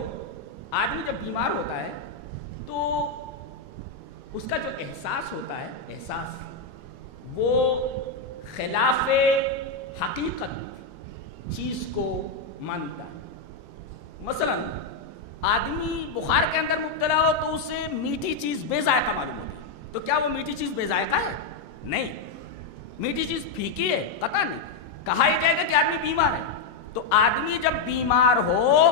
آدمی جب بیمار ہوتا ہے تو اس کا جو احساس ہوتا ہے، احساس وہ خلاف حقیقت چیز کو مانتا ہے. مثلا آدمی بخار کے اندر مبتلا ہو تو اسے میٹھی چیز بے ذائقہ معلوم ہوتی ہے. تو کیا وہ میٹھی چیز بے ذائقہ ہے؟ نہیں. میٹھی چیز پھیکی ہے؟ قطعا نہیں. کہا ہی جائے گا کہ آدمی بیمار ہے. تو آدمی جب بیمار ہو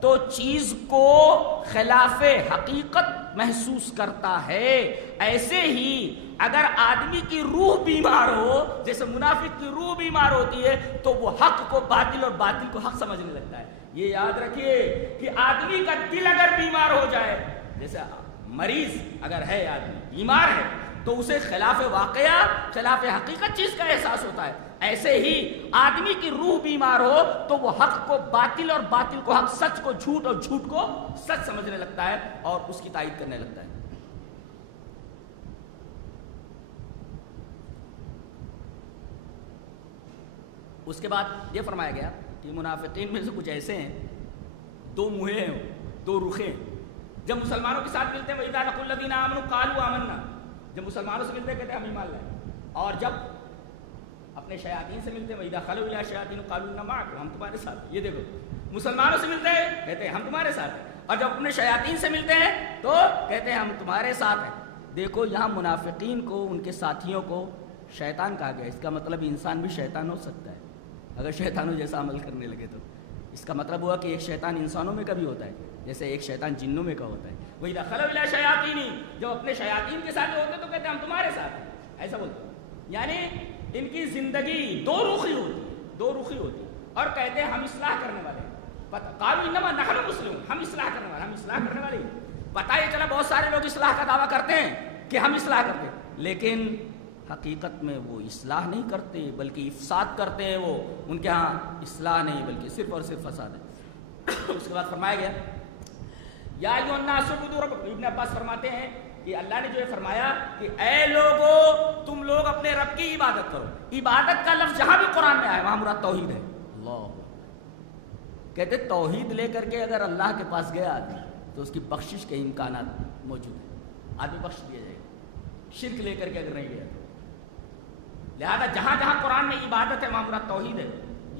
تو چیز کو خلاف حقیقت محسوس کرتا ہے. ایسے ہی اگر آدمی کی روح بیمار ہو، جیسے منافق کی روح بیمار ہوتی ہے تو وہ حق کو باطل اور باطل کو حق سمجھنے لگتا ہے. یہ یاد رکھیے کہ آدمی کا دل اگر بیمار ہو جائے، جیسے مریض اگر ہے، آدمی بیمار ہے تو اسے خلاف واقعہ، خلاف حقیقت چیز کا احساس ہوتا ہے. ایسے ہی آدمی کی روح بیمار ہو تو وہ حق کو باطل اور باطل کو حق، سچ کو جھوٹ اور جھوٹ کو سچ سمجھنے لگتا ہے اور اس کی تائید کرنے لگتا ہے. اس کے بعد یہ فرمایا گیا کہ منافقین میں سے کچھ ایسے ہیں، دو منہیں ہیں، دو رخیں ہیں. جب مسلمانوں کے ساتھ ملتے ہیں وَإِذَا لَقُوا الَّذِينَ آمَنُوا قَالُوا آمَنَّا، جب مسلمانوں سے ملتے ہیں کہتے ہیں ہم ایمان لائے. اور جب اپنے شیاطین سے ملتے ہیں وَإِذَا خَلَوْا إِلَىٰ شَيَاطِينِهِمْ قَالُوا إِنَّا مَعَكُمْ، ہم تمہارے ساتھ. یہ دیکھو مسلمانوں سے ملتے ہیں کہتے ہیں ہم تمہارے ساتھ ہیں، اور جب اپنے شیاطین سے ملتے ہیں تو کہتے ہیں ہم تمہارے ساتھ ہیں. دیکھو یہاں منافقین کو، ان کے ساتھیوں کو شیطان کہا گیا. اس کا مطلب انسان بھی شیطان ہو سکتا ہے اگر شیطانوں جیسا عمل کرنے لگے تو. اس کا مطلب ہوا کہ ایک شیطان انسانوں میں کا بھی ہوتا ہے جیسے ایک شیطان جنوں میں کا ہوتا ہے. وَإِذَا خَلَوْا إِلَىٰ شَيَاطِينِهِمْ، جب اپنے شیاطین کے ساتھ ہوتے تو کہتے ہیں ہم تمہارے ساتھ ہیں، ایسا بولتے ہیں. یعنی ان کی زندگی دو رخی ہوتی، دو رخی ہوتی، اور کہتے ہیں ہم اصلاح کرنے والے ہیں. قَالُوا إِنَّمَا نَحْنُ مُصْلِحُونَ، ہم اصلاح کرنے والے، ہم اصلاح کرنے والے. پتہ یہ چلا بہت سارے لوگ اصلاح کا دعویٰ کرتے ہیں کہ ہم اصلاح کرتے ہیں، لیکن حقیقت میں وہ اصلاح نہیں کرتے بلکہ افساد کرتے ہیں. وہ ان کے ہاں اصلاح نہیں بلکہ صرف اور صرف فساد ہے. اس کے بعد فرمایا گیا یا ایھا الناس اعبدوا ربکم. ابن عباس فرماتے ہیں کہ اللہ نے جو ہے فرمایا کہ اے لوگو تم لوگ اپنے رب کی عبادت کرو. عبادت کا لفظ جہاں بھی قرآن میں آیا وہاں مراد توحید ہے. اللہ کہتے توحید لے کر کے اگر اللہ کے پاس گیا آدمی تو اس کی بخشش کے امکانات موجود ہیں، آدمی بخش دیا جائے گا. شرک لے کر کے اگر نہیں گیا تو لہذا جہاں جہاں قرآن میں عبادت ہے وہاں مراد توحید ہے.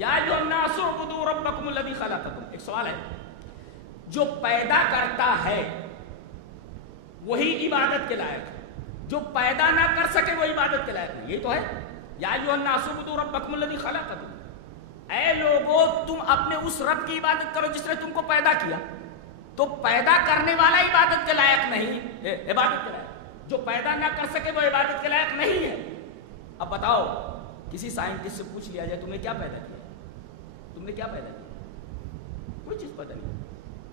یا ایھا الناس اعبدوا ربکم الذی خلقکم. ایک سوال ہے، جو پیدا کرتا ہے وہی عبادت کے لائق ہے، جو پیدا نہ کر سکے وہ عبادت کے لائق نہیں. یہی تو ہے، یا ایھا الناس اعبدوا ربکم الذی خلقکم. اے لوگو تم اپنے اس رب کی عبادت کرو جس نے تم کو پیدا کیا. تو پیدا کرنے والا عبادت کے لائق نہیں، عبادت کے لائق، جو پیدا نہ کر سکے وہ عبادت کے لائق نہیں ہے. اب بتاؤ، کسی سائنٹسٹ سے پوچھ لیا جائے تم نے کیا پیدا کیا، تم نے کیا پیدا کیا؟ کوئی چیز پتہ نہیں.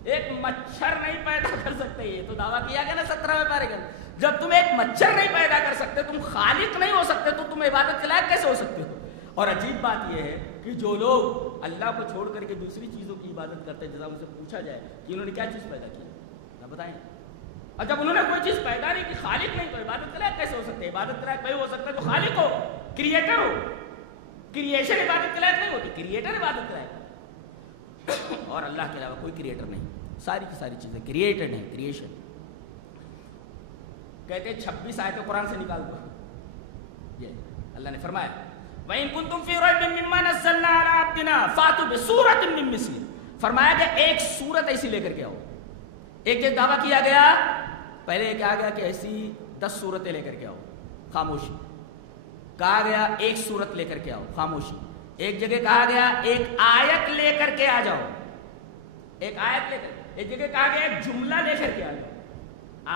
ایک مچھر نہیں پیدا کر سکتے. یہ تو دعویٰ کیا گیا نا 17ویں پارے کے اندر. جب تم ایک مچھر نہیں پیدا کر سکتے، تم خالق نہیں ہو سکتے، تو تم عبادت کے لائق کیسے ہو سکتے ہو؟ اور عجیب بات یہ ہے کہ جو لوگ اللہ کو چھوڑ کر کے دوسری چیزوں کی عبادت کرتے ہیں، جب ان سے پوچھا جائے کہ انہوں نے کیا چیز پیدا کی، نہ بتائیں. اور جب انہوں نے کوئی چیز پیدا نہیں کی، خالق نہیں، تو عبادت کے لائق کیسے ہو سکتے؟ عبادت کے لائق وہی ہو سکتا ہے جو خالق ہو، کریٹر ہو. کریشن عبادت کے لائق نہیں ہوتی، کریٹر عبادت کے لائق ہے. اور اللہ کے علاوہ کوئی کریٹر نہیں. ساری کی ساری چیزیں کریٹڈ ہیں، کریشن. کہتے ہیں 26 آیتیں قرآن سے نکال دو. یہ اللہ نے فرمایا وَإِن كُنتُمْ فِي رَيْبٍ مِّمَّا نَزَّلْنَا عَلَىٰ عَبْدِنَا فَأْتُوا بِسُورَةٍ مِّن مِّثْلِهِ. فرمایا کہ ایک سورت ایسی لے کر کے آؤ. ایک دعویٰ کیا گیا، پہلے کیا گیا کہ ایسی 10 سورتیں لے کر کے آؤ، خاموشی. کہا گیا ایک سورت لے کر کے آؤ، خاموشی. ایک جگہ کہا گیا ایک آیت لے کر کے آ جاؤ، ایک آیت لے کر. ایک جگہ کہا گیا ایک جملہ لے کر کے آ جاؤ.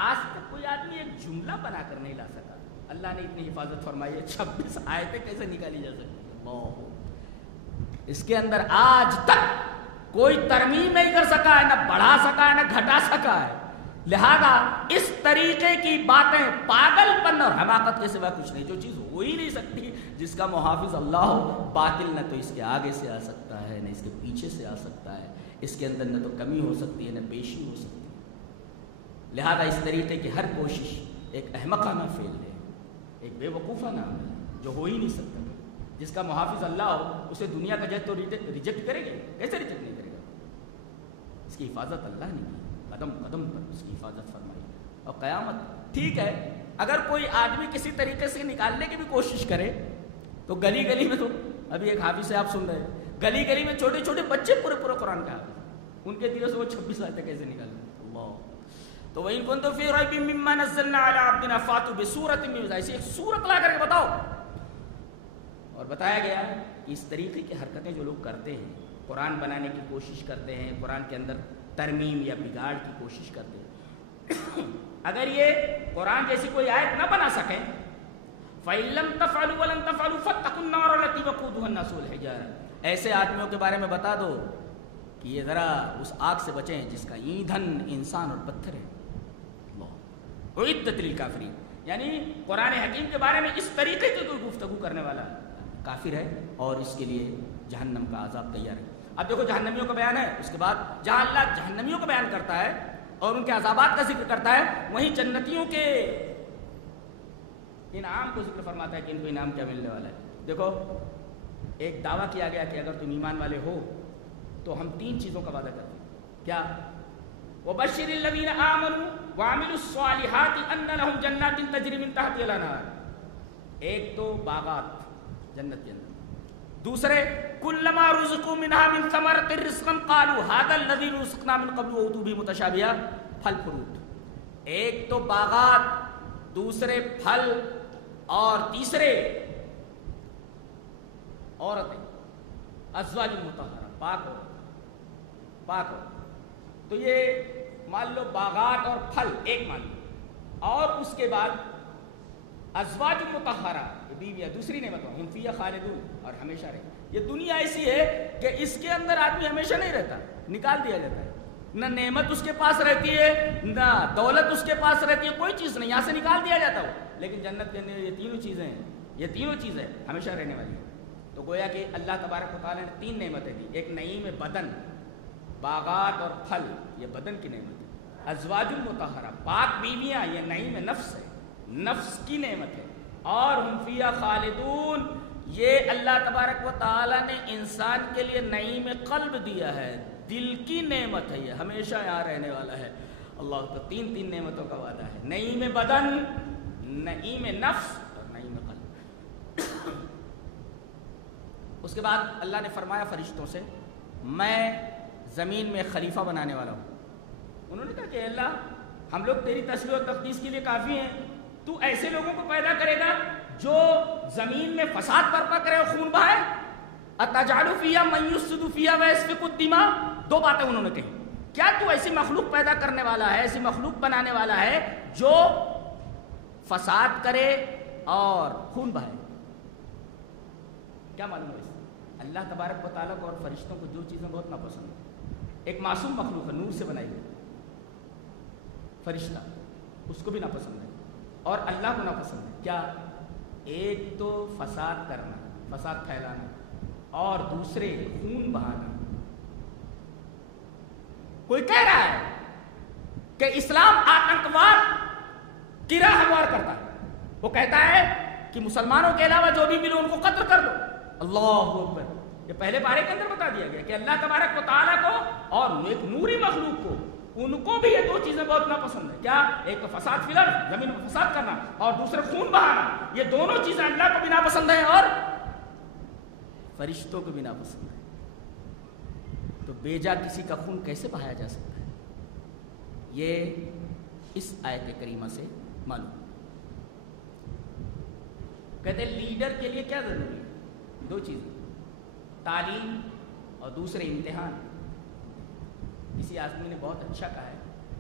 آج تک کوئی آدمی ایک جملہ بنا کر نہیں لا سکا. اللہ نے اتنی حفاظت فرمائی ہے. 26 آیتیں کیسے نکالی جا سکتی ہیں؟ اللہ، اس کے اندر آج تک کوئی ترمیم نہیں کر سکا ہے، نہ بڑھا سکا ہے، نہ گھٹا سکا ہے. لہذا اس طریقے کی باتیں پاگل پن اور حماقت کے سوا کچھ نہیں. جو چیز ہو ہی نہیں سکتی، جس کا محافظ اللہ ہو، باطل نہ تو اس کے آگے سے آ سکتا ہے، نہ اس کے پیچھے سے آ سکتا ہے. اس کے اندر نہ تو کمی ہو سکتی ہے، نہ بیشی ہو سکتی ہے. لہذا اس طریقے کی ہر کوشش ایک احمقانہ فعل ہے، ایک بے وقوفانہ عمل ہے، جو ہو ہی نہیں سکتا. جس کا محافظ اللہ ہو، اسے دنیا کا جہد تو ریجیکٹ کرے گی؟ کیسے ریجیکٹ نہیں کرے گا؟ اس کی حفاظت اللہ نے کی، قدم قدم پر اس کی حفاظت فرمائی. اور قیامت ٹھیک ہے، اگر کوئی آدمی کسی طریقے سے نکالنے کی بھی کوشش کرے تو گلی گلی میں، تو ابھی ایک حافظ سے آپ سن رہے ہیں، گلی گلی میں چھوٹے چھوٹے بچے پورے قرآن کا حافظ، ان کے دلوں سے وہ 26 آیتیں کیسے نکالیں؟ اللہ. تو وَإِن كُنتُمْ فِي رَيْبٍ مِّمَّا نَزَّلْنَا عَلَىٰ عَبْدِنَا فَأْتُوا بِسُورَةٍ مِّن مِّثْلِهِ. ایسی ایک سورت لا کر کے بتاؤ. اور بتایا گیا کہ اس طریقے کی حرکتیں جو لوگ کرتے ہیں، قرآن بنانے کی کوشش کرتے ہیں، قرآن کے اندر ترمیم یا بگاڑ کی کوشش کرتے ہیں، اگر یہ قرآن جیسی کوئی آیت نہ بنا سکیں، فَإِن لَّمْ تَفْعَلُوا وَلَن تَفْعَلُوا فَاتَّقُوا النَّارَ الَّتِي وَقُودُهَا النَّاسُ وَالْحِجَارَةُ. ایسے آدمیوں کے بارے میں بتا دو کہ یہ ذرا اس آگ سے بچیں جس کا ایندھن انسان اور پتھر ہے. اعدت للکافرین. یعنی قرآن حکیم کے بارے میں اس طریقے کی کوئی گفتگو کرنے والا کافر ہے، اور اس کے لیے جہنم کا عذاب تیار ہے. اب دیکھو جہنمیوں کا بیان ہے، اس کے بعد جہاں اللہ جہنمیوں کا بیان کرتا ہے اور ان کے عذابات کا ذکر کرتا ہے، وہیں جنتیوں کے انعام کو ذکر فرماتا ہے کہ ان کو انعام کیا ملنے والا ہے. دیکھو، ایک دعویٰ کیا گیا کہ اگر تم ایمان والے ہو تو ہم 3 چیزوں کا وعدہ کرتے ہیں. کیا؟ وَبَشِّرِ الَّذِينَ آمَنُوا وَعَمِلُوا الصَّالِحَاتِ أَنَّ لَهُمْ جَنَّاتٍ تَجْرِي مِن تَحْتِهَا الْأَنْهَارُ. ایک تو باغات جنت کے اندر. دوسرے كُلَّمَا رُزِقُوا مِنْهَا مِن ثَمَرَةٍ رِزْقًا قَالُوا هَذَا الَّذِي رُزِقْنَا مِن قَبْلُ وَأُوتُوا بِهِ مُتَشَابِهًا. پھل فروٹ. ایک تو باغات، دوسرے پھل، اور تیسرے عورتیں، ازواج مطہرہ، پاک عورت، پاک عورت. تو یہ مان لو باغات اور پھل ایک مان لو، اور اس کے بعد ازواج مطہرہ، بیویاں، دوسری نعمت ہم فیہا خالدون، اور ہمیشہ رہے. یہ دنیا ایسی ہے کہ اس کے اندر آدمی ہمیشہ نہیں رہتا، نکال دیا جاتا ہے. نہ نعمت اس کے پاس رہتی ہے، نہ دولت اس کے پاس رہتی ہے، کوئی چیز نہیں، یہاں سے نکال دیا جاتا ہو. لیکن جنت کے اندر یہ تینوں چیزیں ہیں، یہ تینوں چیزیں ہمیشہ رہنے والی ہیں. تو گویا کہ اللہ تبارک و تعالیٰ نے 3 نعمتیں دی. ایک نعیم بدن، باغات اور پھل، یہ بدن کی نعمت ہے. ازواج المطہرہ، پاک بیویاں، یہ نعیم نفس ہے، نفس کی نعمت ہے. اور ہم فیہا خالدون، یہ اللہ تبارک و تعالیٰ نے انسان کے لیے نعیم قلب دیا ہے، دل کی نعمت ہے، یہ ہمیشہ یہاں رہنے والا ہے. اللہ تو 3 نعمتوں کا وعدہ ہے، نعیم بدن، نعیم نفس اور نعیم قلب. اس کے بعد اللہ نے فرمایا فرشتوں سے میں زمین میں خلیفہ بنانے والا ہوں. انہوں نے کہا کہ اللہ ہم لوگ تیری تسبیح و تقدیس کے لیے کافی ہیں, تو ایسے لوگوں کو پیدا کرے گا جو زمین میں فساد برپا کرے اور خون بہائے. اتجعل فیہا من یفسد فیہا ویسفک الدماء. دو باتیں انہوں نے کہی. کیا تو ایسی مخلوق پیدا کرنے والا ہے, ایسی مخلوق بنانے والا ہے جو فساد کرے اور خون بہائے؟ کیا معلوم ہے اس سے؟ اللہ تبارک و تعالیٰ کو اور فرشتوں کو جو چیزیں بہت ناپسند ہیں. ایک معصوم مخلوق ہے, نور سے بنائی گئی فرشتہ, اس کو بھی ناپسند ہے اور اللہ کو ناپسند ہے. کیا؟ ایک تو فساد کرنا, فساد پھیلانا, اور دوسرے خون بہانا. کوئی کہہ رہا ہے کہ اسلام آتنکواد کی راہ ہموار کرتا ہے, وہ کہتا ہے کہ مسلمانوں کے علاوہ جو بھی ملے ان کو قتل کر دو. اللہ اکبر. یہ پہلے پارے کے اندر بتا دیا گیا کہ اللہ تبارک و تعالیٰ کو اور ایک نوری مخلوق کو, ان کو بھی یہ دو چیزیں بہت ناپسند ہیں. کیا؟ ایک تو فساد فی الارض, زمین میں فساد کرنا, اور دوسرے خون بہانا. یہ دونوں چیزیں اللہ کو بھی ناپسند ہیں اور فرشتوں کو بھی ناپسند ہیں. تو بیجا کسی کا خون کیسے بہایا جا سکتا ہے؟ یہ اس آیت کریمہ سے معلوم. کہتے ہیں لیڈر کے لیے کیا ضروری ہے؟ دو چیزیں, تعلیم اور دوسرے امتحان. کسی آدمی نے بہت اچھا کہا ہے,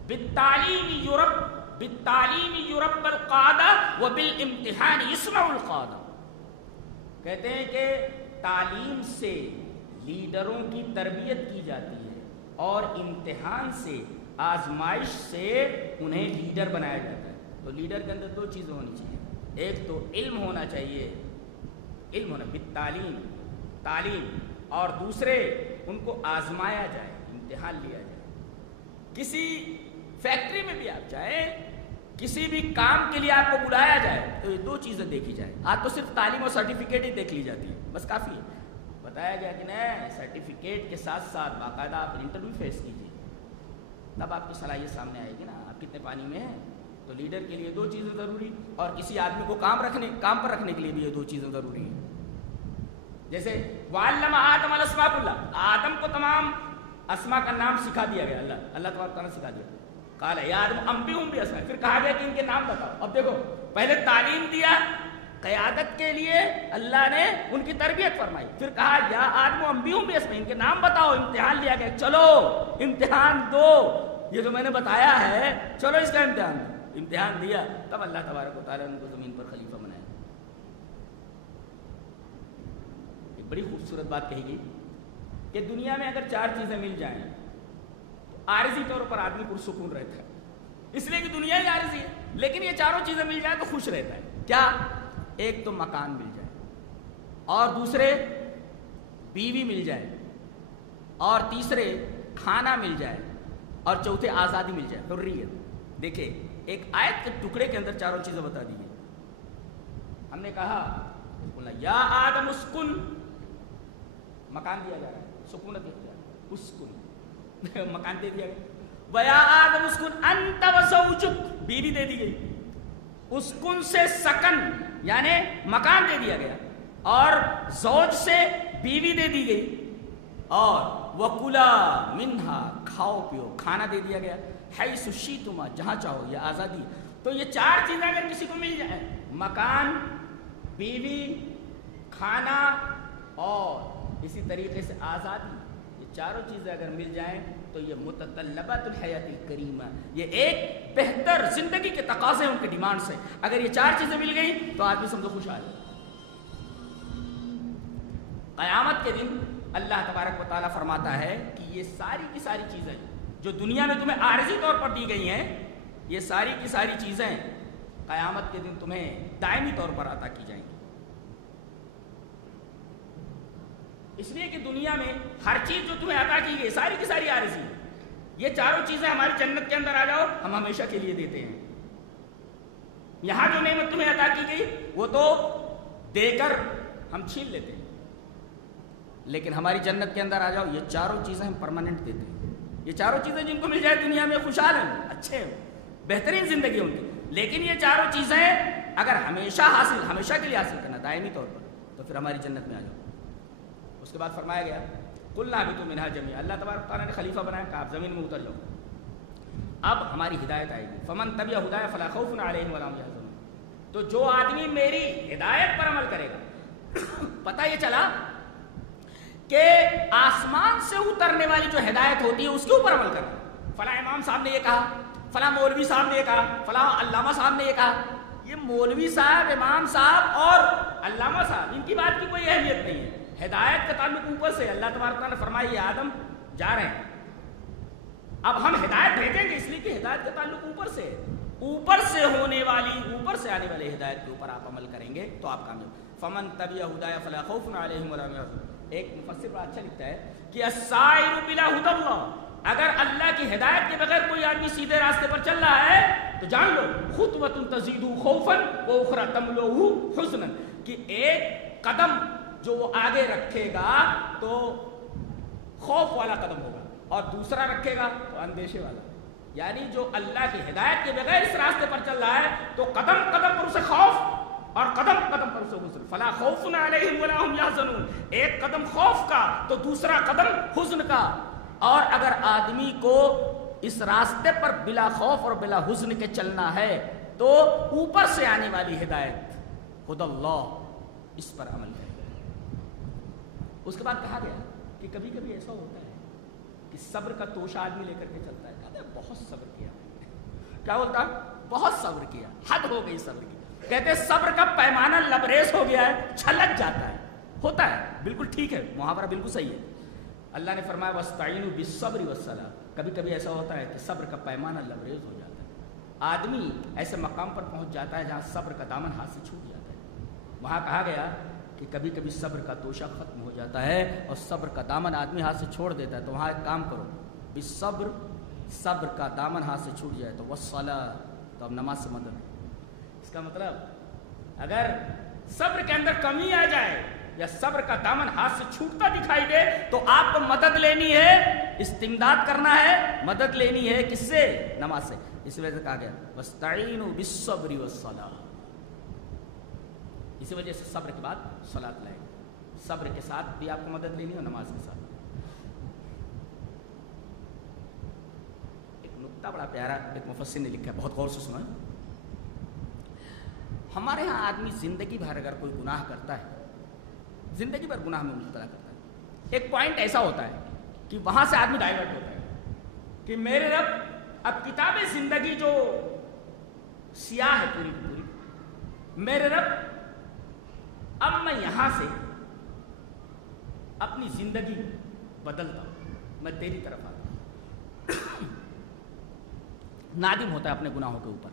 بالتعلیم یرب القادہ وبالامتحان یسمع القادہ. کہتے ہیں کہ تعلیم سے لیڈروں کی تربیت کی جاتی ہے اور امتحان سے, آزمائش سے انہیں لیڈر بنایا جاتا ہے. تو لیڈر کے اندر دو چیزیں ہونی چاہیے. ایک تو علم ہونا چاہیے, علم ہونا بالتعلیم, تعلیم, اور دوسرے ان کو آزمایا جائے, امتحان لیا جائے. کسی فیکٹری میں بھی آپ جائیں, کسی بھی کام کے لیے آپ کو بلایا جائے تو یہ دو چیزیں دیکھی جائیں. آج تو صرف تعلیم اور سرٹیفکیٹ ہی دیکھ لی جاتی ہے, بس کافی ہے. بتایا گیا کہ نہیں, سرٹیفکیٹ کے ساتھ ساتھ باقاعدہ آپ انٹرویو فیس کیجیے, تب آپ کی صلاحیت سامنے آئے گی نا آپ کتنے پانی میں ہیں. تو لیڈر کے لیے دو چیزیں ضروری, اور کسی آدمی کو کام پر رکھنے کے لیے بھی یہ دو چیزیں ضروری ہیں. جیسے وعلم آدم الاسماء کلها, آدم کو تمام اسماء کا نام سکھا دیا گیا. اللہ تبارک تعالیٰ نے سکھا دیا. قال یا آدم انبئہم باسمائہم, پھر کہا گیا کہ ان کے نام بتاؤ. اب دیکھو, پہلے تعلیم دیا, قیادت کے لیے اللہ نے ان کی تربیت فرمائی, پھر کہا یا آدم انبئہم باسمائہم, ان کے نام بتاؤ. امتحان لیا گیا, چلو امتحان دو, یہ جو میں نے بتایا ہے چلو اس کا امتحان دو. امتحان دیا, تب اللہ تبارک و تعالیٰ نے ان کو زمین پر خلیفہ بنایا. ایک بڑی خوبصورت بات کہی گئی کہ دنیا میں اگر چار چیزیں مل جائیں تو عارضی طور پر آدمی پرسکون رہتا ہے, اس لیے کہ دنیا ہی عارضی ہے. لیکن یہ چاروں چیزیں مل جائیں تو خوش رہتا ہے. کیا؟ ایک تو مکان مل جائے, اور دوسرے بیوی مل جائے, اور تیسرے کھانا مل جائے, اور چوتھے آزادی مل جائے, حریت. دیکھیں ایک آیت کے ٹکڑے کے اندر چاروں چیزیں بتا دی گئی. ہم نے کہا یا آدم اسکن, مکان دیا جا رہا ہے, سکونت دیا جا رہا ہے, اسکن مکان دے دیا گیا. ویا آدم اسکن انت وزوجک, بیوی دے دی گئی. اسکن سے سکن یعنی مکان دے دیا گیا, اور زوج سے بیوی دے دی گئی, اور وکلا منہا, کھاؤ پیو, کھانا دے دیا گیا. حیث شئتما, جہاں چاہو, یہ آزادی. تو یہ چار چیزیں اگر کسی کو مل جائے, مکان, بیوی, کھانا, اور اسی طریقے سے آزادی, یہ چاروں چیزیں اگر مل جائیں تو یہ متطلبات الحیات الکریمہ, یہ ایک بہتر زندگی کے تقاضے ان کے ڈیمانڈس ہیں. اگر یہ چار چیزیں مل گئی تو آدمی سمجھو خوشحال ہے. قیامت کے دن اللہ تبارک و تعالیٰ فرماتا ہے کہ یہ ساری کی ساری چیزیں جو دنیا میں تمہیں عارضی طور پر دی گئی ہیں, یہ ساری کی ساری چیزیں قیامت کے دن تمہیں دائمی طور پر عطا کی جائیں گی. اس لیے کہ دنیا میں ہر چیز جو تمہیں عطا کی گئی ساری کی ساری عارضی ہے. یہ چاروں چیزیں ہماری جنت کے اندر آ جاؤ, ہم ہمیشہ کے لیے دیتے ہیں. یہاں جو نعمت تمہیں عطا کی گئی وہ تو دے کر ہم چھین لیتے ہیں, لیکن ہماری جنت کے اندر آ جاؤ, یہ چاروں چیزیں ہم پرماننٹ دیتے ہیں. یہ چاروں چیزیں جن کو مل جائے دنیا میں خوشحال ہیں, اچھے ہیں, بہترین زندگی ان کی. لیکن یہ چاروں چیزیں اگر ہمیشہ کے لیے حاصل کرنا, دائمی طور پر, تو پھر ہماری جنت میں آ جاؤ. اس کے بعد فرمایا گیا قلنا اہبطوا منہا جمیعا، اللہ تبارک تعالیٰ نے خلیفہ بنایا کہ آپ زمین میں اتر جاؤ. اب ہماری ہدایت آئے گی. فمن تبع ہدایا فلا خوف علیہم ولا هم يحزنون. تو جو آدمی میری ہدایت پر عمل کرے گا، پتہ یہ چلا کہ آسمان سے اترنے والی جو ہدایت ہوتی ہے اس کے اوپر عمل کرنا. فلاں امام صاحب نے یہ کہا، فلاں مولوی صاحب نے یہ کہا، فلاں علامہ صاحب نے یہ کہا. یہ مولوی صاحب، امام صاحب اور علامہ صاحب، ان کی بات کی کوئی اہمیت نہیں ہے. ہدایت کا تعلق اوپر سے. اللہ تبارک تعالیٰ نے فرمایا یہ آدم جا رہے ہیں، اب ہم ہدایت بھیجیں گے اس لیے کہ ہدایت کا تعلق اوپر سے ہے. اوپر سے ہونے والی، اوپر سے آنے والے ہدایت کے اوپر آپ عمل کریں گے تو آپ کامیاب. فمن تبع ہدایا فلا خوف علیہم ولا هم يحزنون. ایک مفسر بڑا اچھا لکھتا ہے کہ السائر بلا هدى اللہ، اگر اللہ کی ہدایت کے بغیر کوئی آدمی سیدھے راستے پر چل رہا ہے تو جان لو خطوۃ تزید خوفا واخرى تملؤ حزنا، کہ ایک قدم جو وہ آگے رکھے گا تو خوف والا قدم ہوگا اور دوسرا رکھے گا تو اندیشے والا. یعنی جو اللہ کی ہدایت کے بغیر اس راستے پر چل رہا ہے تو قدم قدم پر اسے خوف اور قدم قدم پر اسے حزن. فلا خوف علیہم ولا هم يحزنون، ایک قدم خوف کا تو دوسرا قدم حزن کا. اور اگر آدمی کو اس راستے پر بلا خوف اور بلا حزن کے چلنا ہے تو اوپر سے آنے والی ہدایت خود اللہ اس پر عمل کرے. اس کے بعد کہا گیا کہ کبھی کبھی ایسا ہوتا ہے کہ صبر کا توشہ آدمی لے کر کے چلتا ہے. کہتے ہیں بہت صبر کیا. کیا بولتا ہے؟ بہت صبر کیا، حد ہو گئی صبر کی. کہتے ہیں صبر کا پیمانہ لبریز ہو گیا ہے، چھلک جاتا ہے. ہوتا ہے، بالکل ٹھیک ہے، محاورہ بالکل صحیح ہے. اللہ نے فرمایا وَاسْتَعِينُوا بِالصَّبْرِ وَالصَّلَاةِ. کبھی کبھی ایسا ہوتا ہے کہ صبر کا پیمانہ لبریز ہو جاتا ہے. آدمی ایسے مقام پر پہنچ جاتا ہے جہاں صبر کا دامن ہاتھ سے چھوٹ جاتا ہے. وہاں کہا گیا کہ کبھی کبھی صبر کا توشہ ختم ہو جاتا ہے اور صبر کا دامن آدمی ہاتھ سے چھوڑ دیتا ہے. تو وہاں ایک کام کرو، بالصبر، صبر کا دامن ہاتھ سے چھوٹ جائے تو والصلاۃ، تو اب نماز سے مدد. اس کا مطلب اگر صبر کے اندر کمی آ جائے یا صبر کا دامن ہاتھ سے چھوٹتا دکھائی دے تو آپ کو مدد لینی ہے، استمداد کرنا ہے، مدد لینی ہے کس سے؟ نماز سے. اس وجہ سے کہا گیا وَاسْتَعِينُوا بِالصَّبْرِ وَالصَّلَاةِ. اسی وجہ سے صبر کے بعد صلاۃ لائیں. صبر کے ساتھ بھی آپ کو مدد لینی ہے اور نماز کے ساتھ. ایک نکتہ بڑا پیارا ایک مفسر نے لکھا ہے، بہت غور سے سنا. ہمارے ہاں آدمی زندگی بھر اگر کوئی گناہ کرتا ہے، زندگی بھر گناہ میں مبتلا کرتا ہے، ایک پوائنٹ ایسا ہوتا ہے کہ وہاں سے آدمی ڈائیورٹ ہوتا ہے کہ میرے رب اب کتاب زندگی جو سیاہ ہے پوری کی پوری، میرے رب اب میں یہاں سے اپنی زندگی بدلتا ہوں، میں تیری طرف آتا ہوں. نادم ہوتا ہے اپنے گناہوں کے اوپر.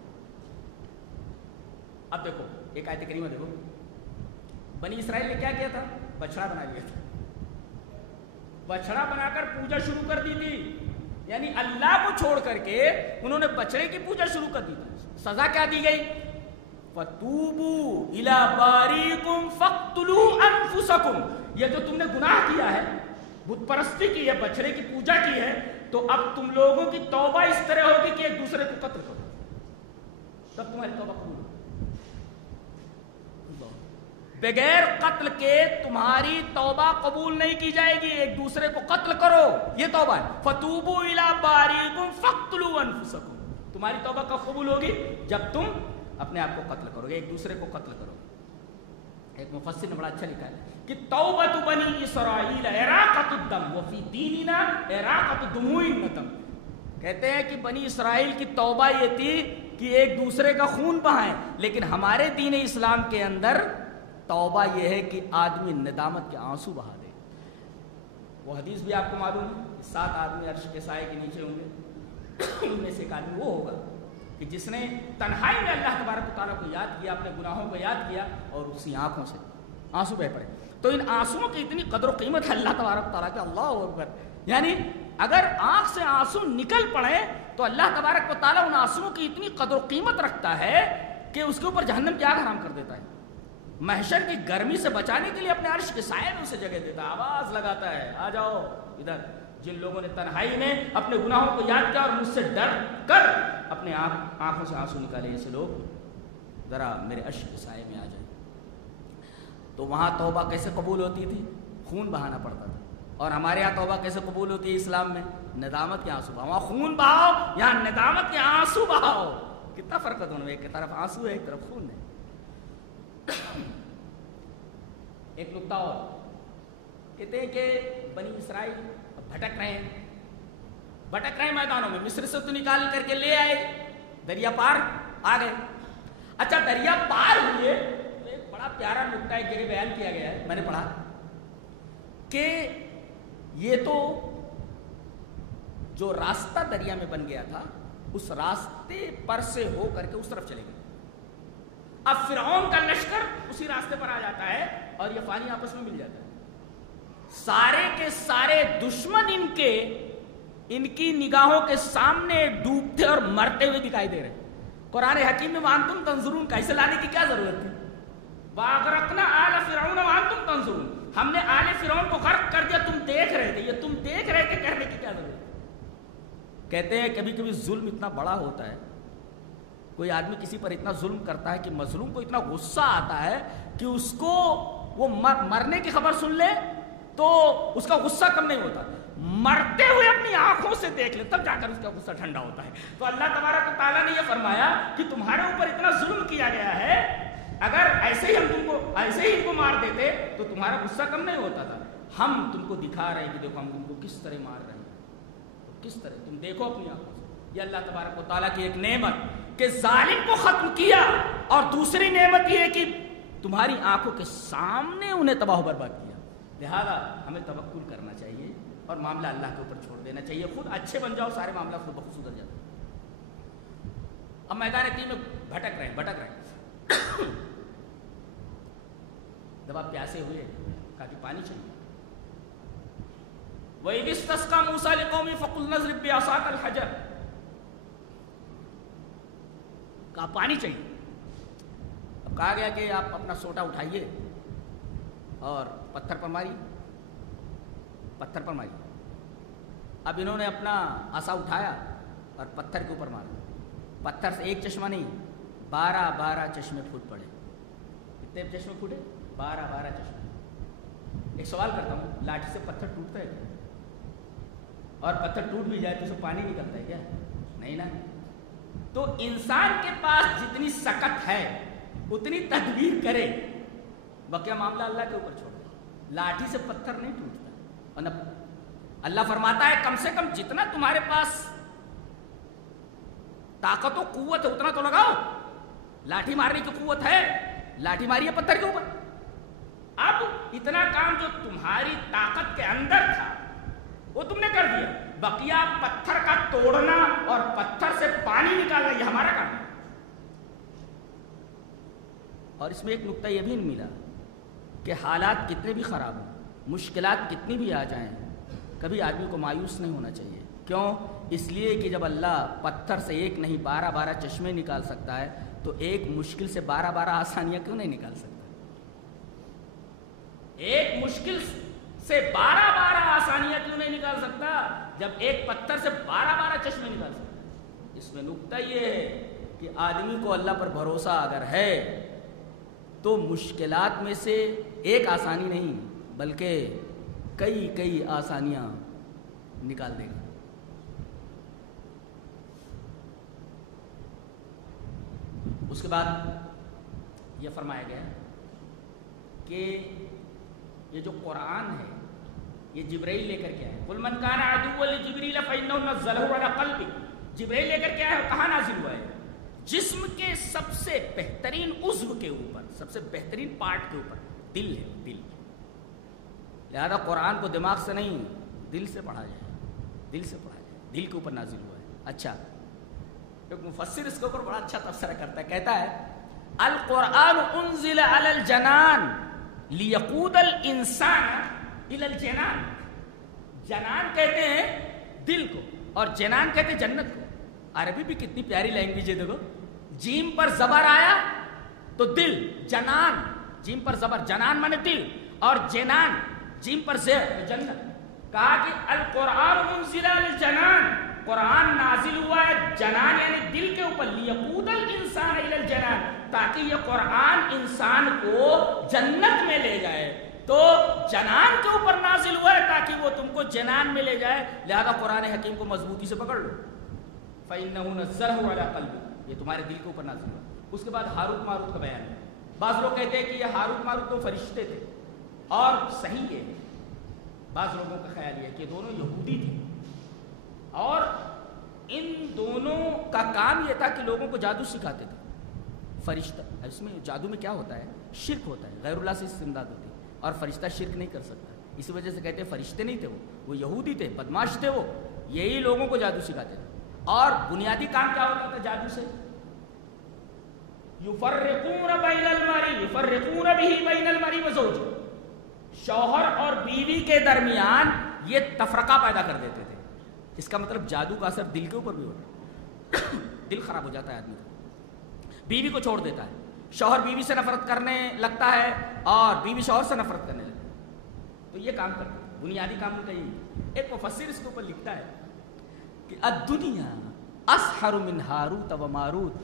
اب دیکھو ایک آیت کریمہ دیکھو، بنی اسرائیل نے کیا کیا تھا؟ بچڑا بنا لیا تھا. بچڑا بنا کر پوجا شروع کر دی تھی، یعنی اللہ کو چھوڑ کر کے انہوں نے بچڑے کی پوجا شروع کر دی تھی. سزا کیا دی گئی؟ فَتُوبُوا إِلَىٰ بَارِئِكُمْ فَاقْتُلُوا أَنفُسَكُمْ. یہ جو تم نے گناہ کیا ہے، بت پرستی کی ہے، بچڑے کی پوجا کی ہے، تو اب تم لوگوں کی توبہ اس طرح ہوگی کہ ایک دوسرے کو قتل کرو، تب تمہاری توبہ قبول ہوگی. بغیر قتل کے تمہاری توبہ قبول نہیں کی جائے گی. ایک دوسرے کو قتل کرو، یہ توبہ ہے. فَتُوبُوا إِلَىٰ بَارِئِكُمْ فَاقْتُلُوا أَنفُسَكُمْ. تمہاری توبہ کب قبول ہوگی؟ جب تم اپنے آپ کو قتل کرو گے، ایک دوسرے کو قتل کرو. ایک مفسر نے بڑا اچھا لکھا ہے کہ توبۃ بنی اسرائیل اراقۃ الدم وفی دیننا اراقۃ دموع الندم. کہتے ہیں کہ بنی اسرائیل کی توبہ یہ تھی کہ ایک دوسرے کا خون بہائیں، لیکن ہمارے دین اسلام کے اندر توبہ یہ ہے کہ آدمی ندامت کے آنسو بہا دے. وہ حدیث بھی آپ کو معلوم ہے، 7 آدمی عرش کے سائے کے نیچے ہوں گے. ان میں سے ایک آدمی وہ ہوگا کہ جس نے تنہائی میں اللہ تبارک و تعالیٰ کو یاد کیا، اپنے گناہوں کو یاد کیا اور اسی آنکھوں سے آنسو بہ پڑے. تو ان آنسوؤں کی اتنی قدر و قیمت ہے اللہ تبارک و تعالیٰ کے. اللہ اکبر. یعنی اگر آنکھ سے آنسو نکل پڑے تو اللہ تبارک و تعالیٰ ان آنسوؤں کی اتنی قدر و قیمت رکھتا ہے کہ اس کے اوپر جہنم کی آگ حرام کر دیتا ہے. محشر کی گرمی سے بچانے کے لیے اپنے عرش کے سائے میں اسے جگہ دیتا ہے، آواز لگاتا ہے آ جاؤ ادھر. جن لوگوں نے تنہائی میں اپنے گناہوں کو یاد کیا اور مجھ سے ڈر کر اپنے آنکھوں سے آنسو نکالے، ایسے لوگ ذرا میرے عرش کے سائے میں آ جائیں. تو وہاں توبہ کیسے قبول ہوتی تھی؟ خون بہانا پڑتا تھا. اور ہمارے یہاں توبہ کیسے قبول ہوتی ہے اسلام میں؟ ندامت کے آنسو بہاؤ. وہاں خون بہاؤ, یہاں ندامت کے آنسو بہاؤ. کتنا فرق ہے دونوں میں؟ ایک طرف آنسو ہے, ایک طرف خون ہے. ایک نقطہ اور کہتے ہیں کہ بنی اسرائیل بھٹک رہے ہیں میدانوں میں. مصر سے تو نکال کر کے لے آئے, دریا پار آ گئے. اچھا دریا پار ہوئے تو ایک بڑا پیارا نقطہ ایک جگہ بیان کیا گیا ہے, میں نے پڑھا کہ یہ تو جو راستہ دریا میں بن گیا تھا اس راستے پر سے ہو کر کے اس طرف چلے گئے. اب فرعون کا لشکر اسی راستے پر آ جاتا ہے اور یہ پانی آپس میں مل جاتا ہے. سارے کے سارے دشمن ان کی نگاہوں کے سامنے ڈوبتے اور مرتے ہوئے دکھائی دے رہے. قرآن حکیم میں وانتم تنظرون کا اسے لانے کی کیا ضرورت تھی؟ واغرقنا آل فرعون وانتم تنظرون, ہم نے آل فرعون کو غرق کر دیا, تم دیکھ رہے تھے. یہ تم دیکھ رہے تھے کرنے کی کیا ضرورت ہے؟ کہتے ہیں کبھی کبھی ظلم اتنا بڑا ہوتا ہے, کوئی آدمی کسی پر اتنا ظلم کرتا ہے کہ مظلوم کو اتنا غصہ آتا ہے کہ اس کو وہ مرنے کی خبر سن لے تو اس کا غصہ کم نہیں ہوتا, مرتے ہوئے اپنی آنکھوں سے دیکھ لے تب جا کر اس کا غصہ ٹھنڈا ہوتا ہے. تو اللہ تبارک و تعالیٰ نے یہ فرمایا کہ تمہارے اوپر اتنا ظلم کیا گیا ہے, اگر ایسے ہی ان کو مار دیتے تو تمہارا غصہ کم نہیں ہوتا تھا. ہم تم کو دکھا رہے ہیں کہ دیکھو ہم تم کو کس طرح مار رہے ہیں, کس طرح تم دیکھو اپنی آنکھوں سے. یہ اللہ تبارک و تعالیٰ کی ایک نعمت کہ ظالم کو ختم کیا, اور دوسری نعمت یہ ہے کہ تمہاری آنکھوں کے سامنے انہیں تباہ و برباد کیا. لہذا ہمیں توکل کرنا چاہیے اور معاملہ اللہ کے اوپر چھوڑ دینا چاہیے. خود اچھے بن جاؤ, سارے معاملہ خود بخود سدھر جاتا ہے. اب میدان تین میں بھٹک رہے ہیں. جب آپ پیاسے ہوئے کہا کہ پانی چاہیے. وَإِذِ اسْتَسْقَىٰ مُوسَىٰ لِقَوْمِهِ فَقُلْنَا اضْرِب بِّعَصَاكَ الْحَجَرَ, کہا پانی چاہیے. اب کہا گیا کہ آپ اپنا سوٹا اٹھائیے اور پتھر پر ماری. اب انہوں نے اپنا عصا اٹھایا اور پتھر کے اوپر مارا. پتھر سے ایک چشمہ نہیں 12 چشمے پھوٹ پڑے. کتنے چشمے پھوٹے؟ 12 چشمے. ایک سوال کرتا ہوں, لاٹھی سے پتھر ٹوٹتا ہے کیا؟ اور پتھر ٹوٹ بھی جائے تو اسے پانی نکلتا ہے کیا؟ نہیں نا. تو انسان کے پاس جتنی سکت ہے اتنی تدبیر کرے, بقیہ معاملہ اللہ کے اوپر چھوڑ دے. لاٹھی سے پتھر نہیں ٹوٹتا. اور نہ اللہ فرماتا ہے کم سے کم جتنا تمہارے پاس طاقت و قوت ہے اتنا تو لگاؤ. لاٹھی مارنے کی قوت ہے, لاٹھی ماری ہے پتھر کے اوپر. اب اتنا کام جو تمہاری طاقت کے اندر تھا وہ تم نے کر دیا, بقیہ پتھر کا توڑنا اور پتھر سے پانی نکالنا یہ ہمارا کام ہے. اور اس میں ایک نقطہ یہ بھی ملا کہ حالات کتنے بھی خراب ہوں, مشکلات کتنی بھی آ جائیں, کبھی آدمی کو مایوس نہیں ہونا چاہیے. کیوں؟ اس لیے کہ جب اللہ پتھر سے ایک نہیں 12 چشمے نکال سکتا ہے تو ایک مشکل سے 12 آسانیاں کیوں نہیں نکال سکتا؟ ایک مشکل سے 12 آسانیاں کیوں نہیں نکال سکتا جب ایک پتھر سے 12 چشمے نکال سکتا؟ اس میں نقطہ یہ ہے کہ آدمی کو اللہ پر بھروسہ اگر ہے تو مشکلات میں سے ایک آسانی نہیں بلکہ کئی آسانیاں نکال دے گا. اس کے بعد یہ فرمایا گیا کہ یہ جو قرآن ہے یہ جبرائیل لے کر کے آیا. قُلْ مَنْ كَانَ عَدُوًّا لِجِبْرِيلَ فَإِنَّهُ نَزَّلَهُ عَلَىٰ قَلْبِكَ. جبرائیل لے کر کے آیا, کہاں نازل ہوا ہے؟ جسم کے سب سے بہترین عضو کے اوپر, سب سے بہترین پارٹ کے اوپر دل ہے, دل. لہذا قرآن کو دماغ سے نہیں دل سے پڑھا جائے, دل سے پڑھا جائے, دل کے اوپر نازل ہوا ہے. اچھا, ایک مفسر اس کے اوپر بڑا اچھا تبصرہ کرتا ہے, کہتا ہے القرآن انزل علی الجنان لیقود الانسان الی الجنان. جنان کہتے ہیں دل کو اور جنان کہتے ہیں جنت کو. عربی بھی کتنی پیاری لینگویج ہے, دیکھو جیم پر زبر آیا تو دل, جنان, جیم پر زبر, جنان مانے دل, اور جنان جیم پر زیر جنت. کہا کہ القرآن منزل الجنان, قرآن نازل ہوا ہے جنان یعنی دل کے اوپر, لیقود الانسان الی الجنان, تاکہ یہ قرآن انسان کو جنت میں لے جائے. تو جنان کے اوپر نازل ہوا ہے تاکہ وہ تم کو جنان میں لے جائے، لہذا قرآن حکیم کو مضبوطی سے پکڑ لو۔ فَإِنَّهُ نَزَّلَهُ عَلَىٰ قَلْبِكَ، یہ تمہارے دل کے اوپر نازل ہوا۔ اس کے بعد ہاروت ماروت کا بیان ہے۔ بعض لوگ کہتے ہیں کہ یہ ہاروت ماروت تو فرشتے تھے، اور صحیح ہے، بعض لوگوں کا خیال یہ کہ دونوں یہودی تھے، اور ان دونوں کا کام یہ تھا کہ لوگوں کو جادو سکھاتے تھے۔ فرشتہ، اس میں جادو میں کیا ہوتا ہے؟ شرک ہوتا ہے، غیر اللہ سے استمداد ہوتی ہے، اور فرشتہ شرک نہیں کر سکتا، اسی وجہ سے کہتے ہیں فرشتے نہیں تھے، وہ یہودی تھے، بدماش تھے، وہ یہی لوگوں کو جادو سکھاتے تھے۔ اور بنیادی کام کیا ہوتا تھا جادو سے؟ یفرقون بین المرء یفرقون به بین المرء وزوجہ، شوہر اور بیوی کے درمیان یہ تفرقہ پیدا کر دیتے تھے۔ اس کا مطلب جادو کا اثر دل کے اوپر بھی ہوتا ہے، دل خراب ہو جاتا ہے آدمی کا، بیوی کو چھوڑ دیتا ہے، شوہر بیوی سے نفرت کرنے لگتا ہے، اور بیوی شوہر سے نفرت کرنے لگتا ہے۔ تو یہ کام کرتے ہیں، بنیادی کام کا یہی۔ ایک مفسر اس کے اوپر لکھتا ہے کہ الدنیا اسحر من ہاروت و ماروت،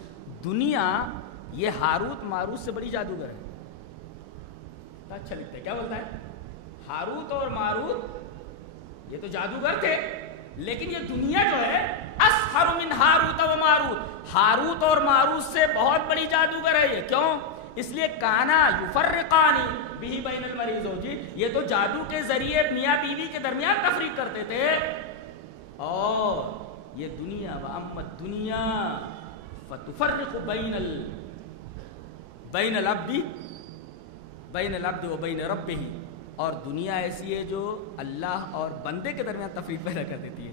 دنیا یہ ہاروت ماروت سے بڑی جادوگر ہے۔ اچھا لکھتا ہے، کیا بولتا ہے؟ ہاروت اور ماروت یہ تو جادوگر تھے، لیکن یہ دنیا جو ہے اسحر من ہاروت و ماروت، ہاروت اور ماروت سے بہت بڑی جادوگر ہے۔ یہ کیوں؟ اس لیے کانا یفرقانی بہ بین المرء وزوجہ، یہ تو جادو کے ذریعے میاں بیوی کے درمیان تفریق کرتے تھے۔ اور یہ دنیا واما الدنیا فتفرق بین العبد و بین ربہ، اور دنیا ایسی ہے جو اللہ اور بندے کے درمیان تفریق پیدا کر دیتی ہے۔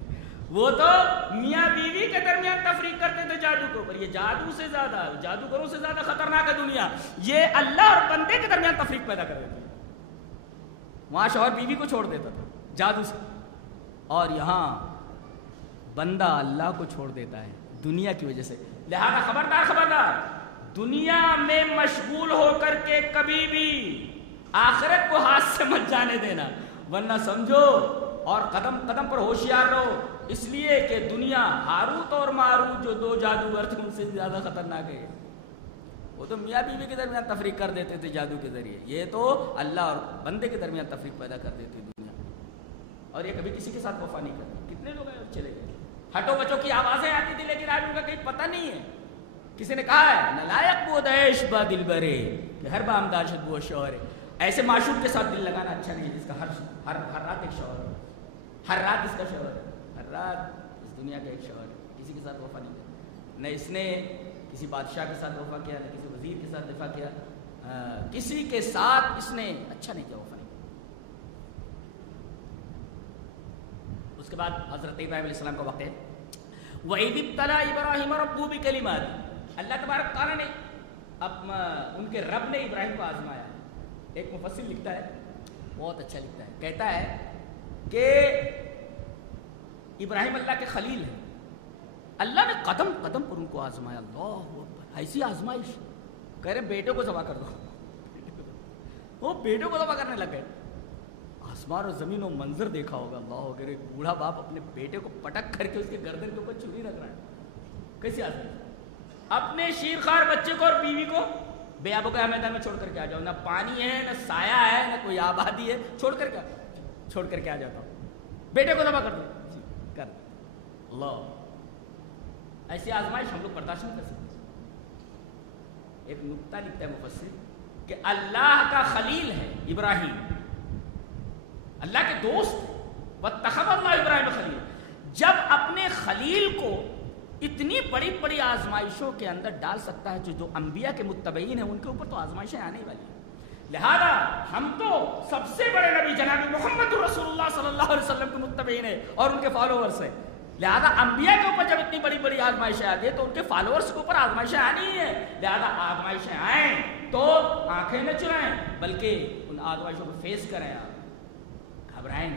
وہ تو میاں بیوی کے درمیان تفریق کرتے تھے جادو کے اوپر، یہ جادو سے زیادہ، جادوگروں سے زیادہ خطرناک ہے دنیا، یہ اللہ اور بندے کے درمیان تفریق پیدا کر دیتی ہے۔ وہاں شوہر بیوی کو چھوڑ دیتا تھا جادو سے، اور یہاں بندہ اللہ کو چھوڑ دیتا ہے دنیا کی وجہ سے۔ لہذا خبردار خبردار، دنیا میں مشغول ہو کر کے کبھی بھی آخرت کو ہاتھ سے مت جانے دینا، ورنہ سمجھو اور قدم قدم پر ہوشیار رہو، اس لیے کہ دنیا ہاروت اور ماروت جو دو جادوگر تھے ان سے زیادہ خطرناک ہے۔ وہ تو میاں بیوی کے درمیان تفریق کر دیتے تھے جادو کے ذریعے، یہ تو اللہ اور بندے کے درمیان تفریق پیدا کر دیتی دنیا، اور یہ کبھی کسی کے ساتھ وفا نہیں کرتی۔ کتنے لوگ ہیں چلے گئے، ہٹو بچوں کی آوازیں آتی تھی، لیکن آج ان کا کہیں پتہ نہیں ہے۔ کسی نے کہا ہے نلائق بود عیش با دل برے، کہ ہر بامداد شد وہ شوہر، ایسے معشوق کے ساتھ دل لگانا اچھا نہیں ہے جس کا ہر رات ایک شوہر ہے، ہر رات اس کا شوہر ہے، ہر رات اس دنیا کا ایک شوہر ہے، کسی کے ساتھ وفا نہیں کیا، نہ اس نے کسی بادشاہ کے ساتھ وفا کیا، نہ کسی وزیر کے ساتھ وفا کیا، کسی کے ساتھ اس نے اچھا نہیں کیا، وفا نہیں کیا۔ اس کے بعد حضرت ابراہیم علیہ السلام کا وقت ہے، وَإِذِ ابْتَلَىٰ إِبْرَاهِيمَ رَبُّهُ بِكَلِمَاتٍ، اللہ تبارک تعالیٰ نے ان کے رب نے ابراہیم کو آزمایا۔ ایک مفسر لکھتا ہے، بہت اچھا لکھتا ہے، کہتا ہے کہ ابراہیم اللہ کے خلیل ہیں، اللہ نے قدم قدم پر ان کو آزمایا۔ اللہ اکبر، ایسی آزمائش، کہہ رہے بیٹے کو ذبح کر دو، وہ بیٹے کو ذبح کرنے لگ گئے۔ آسمان اور زمین و منظر دیکھا ہوگا، اللہ اکبر، ایک بوڑھا باپ اپنے بیٹے کو پٹک کر کے اس کے گردن کے اوپر چھری رکھ رہا ہے، کیسی آزمائش؟ اپنے شیرخوار بچے کو اور بیوی کو بے آب و گیا میدان میں چھوڑ کر کے آ جاؤ، نہ پانی ہے، نہ سایہ ہے، نہ کوئی آبادی ہے، چھوڑ کر کے آ جاتا ہوں، بیٹے کو ذبح کر دو، کر اللہ، ایسی آزمائش ہم لوگ برداشت نہیں کر سکتے۔ ایک نکتہ لکھتا ہے مفسر کہ اللہ کا خلیل ہے ابراہیم، اللہ کے دوست، واتخذ اللہ ابراہیم خلیل، جب اپنے خلیل کو اتنی بڑی بڑی آزمائشوں کے اندر ڈال سکتا ہے، جو انبیاء کے متبعین ہیں ان کے اوپر تو آزمائشیں آنے والی ہیں، لہذا ہم تو سب سے بڑے نبی جناب محمد رسول اللہ صلی اللہ علیہ وسلم کے متبعین ہیں اور ان کے فالوورس ہیں، لہذا انبیاء کے اوپر جب اتنی بڑی بڑی آزمائشیں آتی ہیں تو ان کے فالوورس کے اوپر آزمائشیں آنی ہی ہیں، لہذا آزمائشیں آئیں تو آنکھیں نہ چرائیں بلکہ ان آزمائشوں کو فیس کریں، آپ گھبرائیں،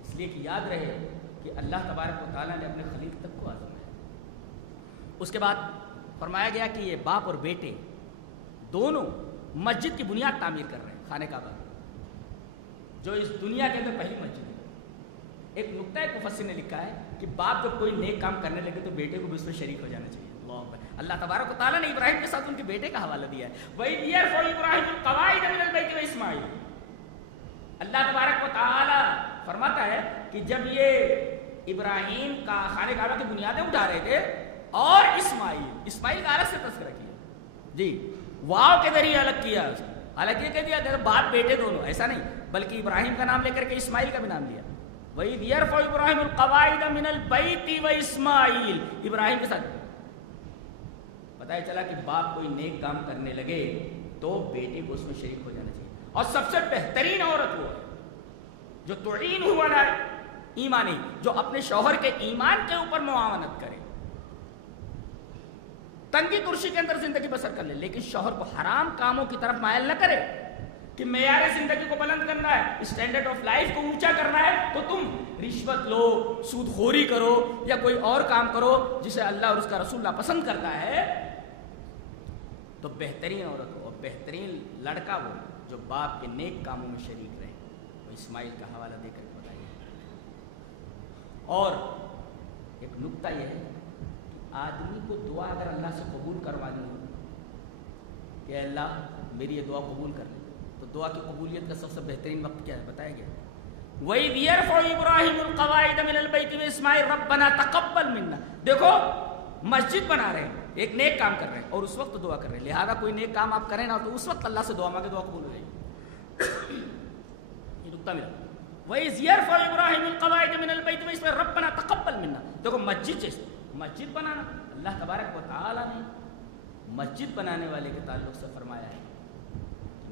اس لیے کہ یاد رہے کہ اللہ تبارک و تعالیٰ نے اپنے خلیل تک کو آزمایا۔ اس کے بعد فرمایا گیا کہ یہ باپ اور بیٹے دونوں مسجد کی بنیاد تعمیر کر رہے ہیں، خانہ کعبہ جو اس دنیا کے اندر پہلی مسجد ہے۔ ایک نکتہ ایک مفسر نے لکھا ہے کہ باپ جب کوئی نیک کام کرنے لگے تو بیٹے کو بھی اس میں شریک ہو جانا چاہیے۔ اللہ تبارک و تعالیٰ نے ابراہیم کے ساتھ ان کے بیٹے کا حوالہ دیا ہے، وَإِذْ يَرْفَعُ إِبْرَاهِيمُ الْقَوَاعِدَ مِنَ الْبَيْتِ وَإِسْمَاعِيلُ، اللہ تبارک و تعالی فرماتا ہے کہ جب یہ ابراہیم کا خانہ کعبہ کی بنیادیں اٹھا رہے تھے اور اسماعیل کا الگ سے تذکرہ کیا جی، واو کے ذریعے الگ کیا، حالانکہ یہ کہہ دیا باپ بیٹے دونوں، ایسا نہیں، بلکہ ابراہیم کا نام لے کر کے اسماعیل کا بھی نام لیا. وَإِذْ يَرْفَعُ إِبْرَاهِيمُ الْقَوَاعِدَ مِنَ الْبَيْتِ وَإِسْمَاعِيلُ، ابراہیم کے ساتھ پتہ چلا کہ باپ کوئی نیک کام کرنے لگے تو بیٹے کو اس میں شریک ہو جانا چاہیے. اور سب سے بہترین عورت وہ ہے جو تعین علی ایمانی، جو اپنے شوہر کے ایمان کے اوپر معاونت کرے، تنگی کرسی کے اندر زندگی بسر کر لے، لیکن شوہر کو حرام کاموں کی طرف مائل نہ کرے کہ معیار زندگی کو بلند کرنا ہے، اسٹینڈرڈ آف لائف کو اونچا کرنا ہے تو تم رشوت لو، سود خوری کرو یا کوئی اور کام کرو جسے اللہ اور اس کا رسول ناپسند کرتا ہے. تو بہترین عورت ہو اور بہترین لڑکا وہ جو باپ کے نیک کاموں میں شریک رہے. وہ اسماعیل کا حوالہ دے کر بتائیے. اور ایک نکتہ یہ ہے کہ آدمی کو دعا اگر اللہ سے قبول کروانی ہو کہ اللہ میری یہ دعا قبول کر لے، تو دعا کی قبولیت کا سب سے بہترین وقت کیا ہے بتایا گیا. وَإِذْ يَرْفَعُ إِبْرَاهِيمُ الْقَوَاعِدَ مِنَ الْبَيْتِ وَإِسْمَاعِيلُ رَبَّنَا تَقَبَّلْ مِنَّا. دیکھو مسجد بنا رہے ہیں، ایک نیک کام کر رہے ہیں اور اس وقت دعا کر رہے ہیں، لہذا کوئی نیک کام آپ کریں نا تو اس وقت اللہ سے دعا مانگے، دعا قبول ہو جائے گی. یہ نکتہ ملا. وَإِذْ يَرْفَعُ إِبْرَاهِيمُ الْقَوَاعِدَ مِنَ الْبَيْتِ وَإِسْمَاعِيلُ رَبَّنَا تَقَبَّلْ مِنَّا. دیکھو مسجد بنانا اللہ تبارک و تعالی نے مسجد بنانے والے کے تعلق سے فرمایا ہے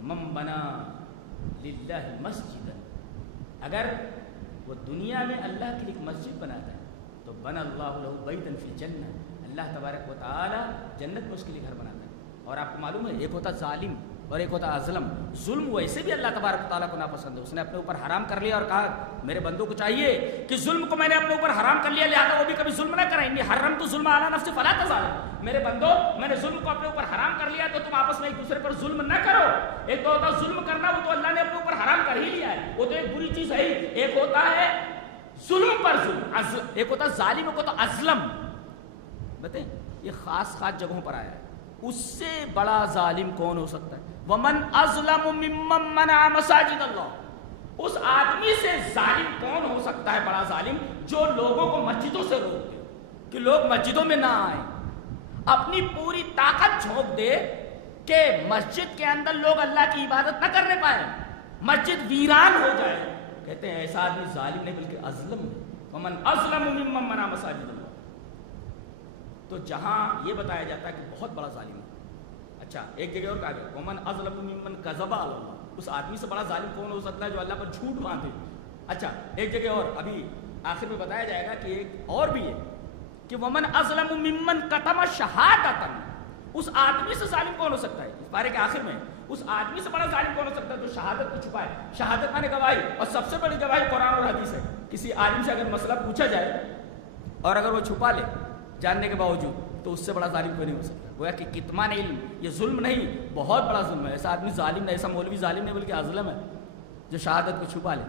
من بنا للہ مسجدا، اگر وہ دنیا میں اللہ کے لیے ایک مسجد بناتا ہے تو بنا اللہ لہ بیتا فی الجنہ، اللہ تبارک و تعالی جنت میں اس کے لیے گھر بناتا ہے. اور آپ کو معلوم ہے ایک ہوتا ظالم اور ایک ہوتا ظلم. ظلم ویسے بھی اللہ تبارک و تعالیٰ کو ناپسند ہے، اس نے اپنے اوپر حرام کر لیا اور کہا میرے بندوں کو چاہیے کہ ظلم کو میں نے اپنے اوپر حرام کر لیا لہذا وہ بھی کبھی ظلم نہ کریں. انی حرمت الظلم علی نفسی فلا تظالموا، میرے بندوں میں نے ظلم کو اپنے اوپر حرام کر لیا تو تم آپس میں ایک دوسرے پر ظلم نہ کرو. ایک تو ہوتا ظلم کرنا، وہ تو اللہ نے اپنے اوپر حرام کر ہی لیا ہے، وہ تو ایک بری چیز ہے. ایک ہوتا ہے ظلم پر ظلم، ایک ہوتا ظالم، ایک ہوتا ازلم. بتائیں یہ خاص جگہوں پر آیا ہے. اس سے بڑا ظالم کون ہو سکتا ہے؟ وَمَنْ أَظْلَمُ مِمَّنْ مَنَعَ مَسَاجِدَ اللَّهِ، اس آدمی سے ظالم کون ہو سکتا ہے بڑا ظالم جو لوگوں کو مسجدوں سے روک دے کہ لوگ مسجدوں میں نہ آئیں، اپنی پوری طاقت جھونک دے کہ مسجد کے اندر لوگ اللہ کی عبادت نہ کرنے پائے، مسجد ویران ہو جائے. کہتے ہیں ایسا آدمی ظالم نہیں بلکہ ازلم ہے. وَمَنْ أَظْلَمُ مِمَّنْ مَنَعَ مَسَاجِدَ اللَّهِ. تو جہاں یہ بتایا جاتا ہے کہ بہت بڑا ظالم ہے. اچھا ایک جگہ اور کہا گیا وَمَنْ أَظْلَمُ مِمَّنْ كَذَبَ عَلَى اللَّهِ، اس آدمی سے بڑا ظالم کون ہو سکتا ہے جو اللہ پر جھوٹ باندھے. اچھا ایک جگہ اور ابھی آخر میں بتایا جائے گا کہ ایک اور بھی ہے کہ وَمَنْ أَظْلَمُ مِمَّنْ كَتَمَ شَهَادَةً، اس آدمی سے ظالم کون ہو سکتا ہے. اس پارے کے آخر میں اس آدمی سے بڑا ظالم کون ہو سکتا ہے جو شہادت کو چھپائے. شہادت مانے گواہی، اور سب سے بڑی گواہی قرآن اور حدیث ہے. کسی عالم سے اگر مسئلہ پوچھا جائے اور اگر وہ چھپا لے جاننے کے باوجود تو اس سے بڑا ظالم کوئی نہیں ہو سکتا. گویا کہ کتمان علم یہ ظلم نہیں، بہت بڑا ظلم ہے. ایسا آدمی ظالم نہیں، ایسا مولوی ظالم نہیں بلکہ ازلم ہے جو شہادت کو چھپا لے.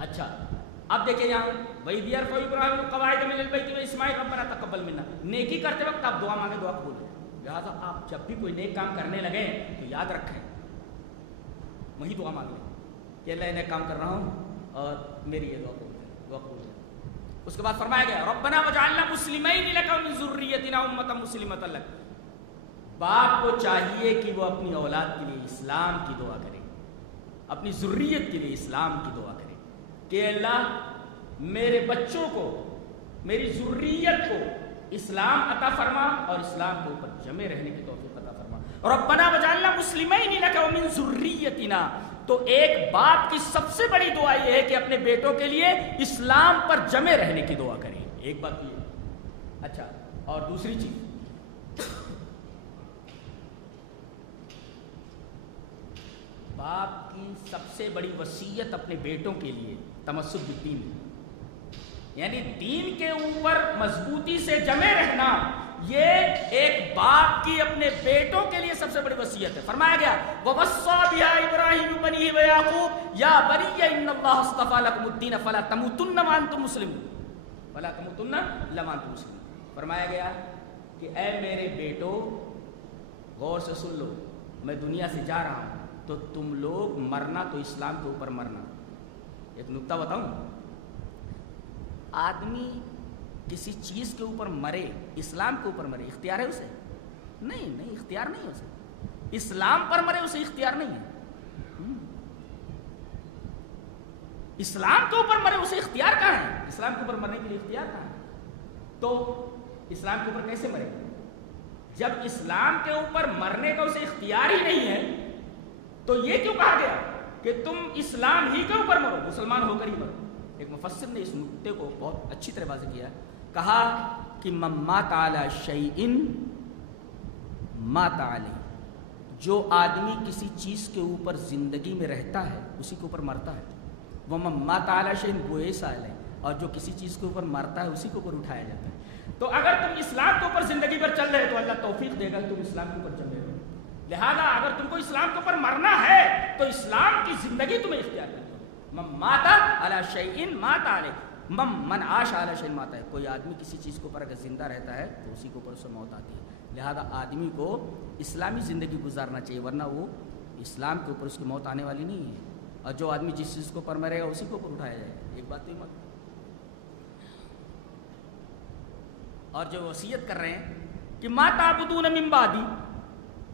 اچھا اب دیکھیں یہاں وَإِذْ يَرْفَعُ إِبْرَاهِيمُ الْقَوَاعِدَ مِنَ الْبَيْتِ وَإِسْمَاعِيلُ رَبَّنَا تَقَبَّلْ مِنَّا. نیکی کرتے وقت آپ دعا مانگیں، دعا قبول ہے. لہٰذا آپ جب بھی کوئی نیک کام کرنے لگیں تو یاد رکھیں وہی دعا مانگ لیں کہ اللہ نیک کام کر رہا ہوں اور میری یہ دعا قبول ہے، دعا قبول ہے. اس کے بعد فرمایا گیا ربنا وجعلنا مسلمین لک ومن ذریتنا امۃ مسلمۃ لک. باپ کو چاہیے کہ وہ اپنی اولاد کے لیے اسلام کی دعا کرے، اپنی ذریت کے لیے اسلام کی دعا کرے کہ اللہ میرے بچوں کو، میری ذریت کو اسلام عطا فرما اور اسلام کے اوپر جمے رہنے کی توفیق عطا فرما. ربنا وجعلنا مسلمین لک ومن ذریتنا. تو ایک باپ کی سب سے بڑی دعا یہ ہے کہ اپنے بیٹوں کے لیے اسلام پر جمے رہنے کی دعا کریں. ایک بات یہ. اچھا اور دوسری چیز باپ کی سب سے بڑی وصیت اپنے بیٹوں کے لیے تمسک بالدین ہے، یعنی دین کے اوپر مضبوطی سے جمے رہنا. یہ ایک باپ کی اپنے بیٹوں کے لیے سب سے بڑی وصیت ہے. فرمایا گیا وَوَصَّىٰ بِهَا إِبْرَاهِيمُ بَنِيهِ وَيَعْقُوبُ يَا بَنِيَّ إِنَّ اللَّهَ اصْطَفَىٰ لَكُمُ الدِّينَ فَلَا تَمُوتُنَّ وَأَنتُم مُّسْلِمُونَ فَلَا تَمُوتُنَّ إِلَّا وَأَنتُم مُّسْلِمُونَ. فرمایا گیا کہ اے میرے بیٹو غور سے سن لو، میں دنیا سے جا رہا ہوں تو تم لوگ مرنا تو اسلام کے اوپر مرنا. ایک نکتہ بتاؤں, آدمی کسی چیز کے اوپر مرے, اسلام کے اوپر مرے, اختیار ہے اسے؟ نہیں, اختیار نہیں ہے اسے. اسلام پر مرے اسے اختیار نہیں ہے. اسلام کے اوپر مرے اسے اختیار کہاں ہے؟ اسلام کے اوپر مرنے کے لیے اختیار کہاں ہے؟ تو اسلام کے اوپر کیسے مرے؟ جب اسلام کے اوپر مرنے کا اسے اختیار ہی نہیں ہے تو یہ کیوں کہا گیا کہ تم اسلام ہی کے اوپر مرو, مسلمان ہو کر ہی مرو؟ ایک مفسر نے اس نکتے کو بہت اچھی طرح واضح کیا, کہا کہ من مات علی شیء مات علیہ, جو آدمی کسی چیز کے اوپر زندگی میں رہتا ہے اسی کے اوپر مرتا ہے. وہ من مات علی شیء بعث علیہ, اور جو کسی چیز کے اوپر مرتا ہے اسی کے اوپر اٹھایا جاتا ہے. تو اگر تم اسلام کے اوپر زندگی پر چل رہے تو اللہ توفیق دے گا کہ تم اسلام کے اوپر چل رہے ہو. لہذا اگر تم کو اسلام کے اوپر مرنا ہے تو اسلام کی زندگی تمہیں اختیار کرنی ہے. من مات علی شیء مات علیہ, من عاش علی شیء مات علیہ. کوئی آدمی کسی چیز کے اوپر اگر زندہ رہتا ہے تو اسی کے اوپر اسے موت آتی ہے. لہذا آدمی کو اسلامی زندگی گزارنا چاہیے, ورنہ وہ اسلام کے اوپر اس کی موت آنے والی نہیں ہے. اور جو آدمی جس چیز کے اوپر مرے گا اسی کے اوپر اٹھایا جائے گا. ایک بات تو مت. اور جو وصیت کر رہے ہیں کہ ما تعبدون من بعدی,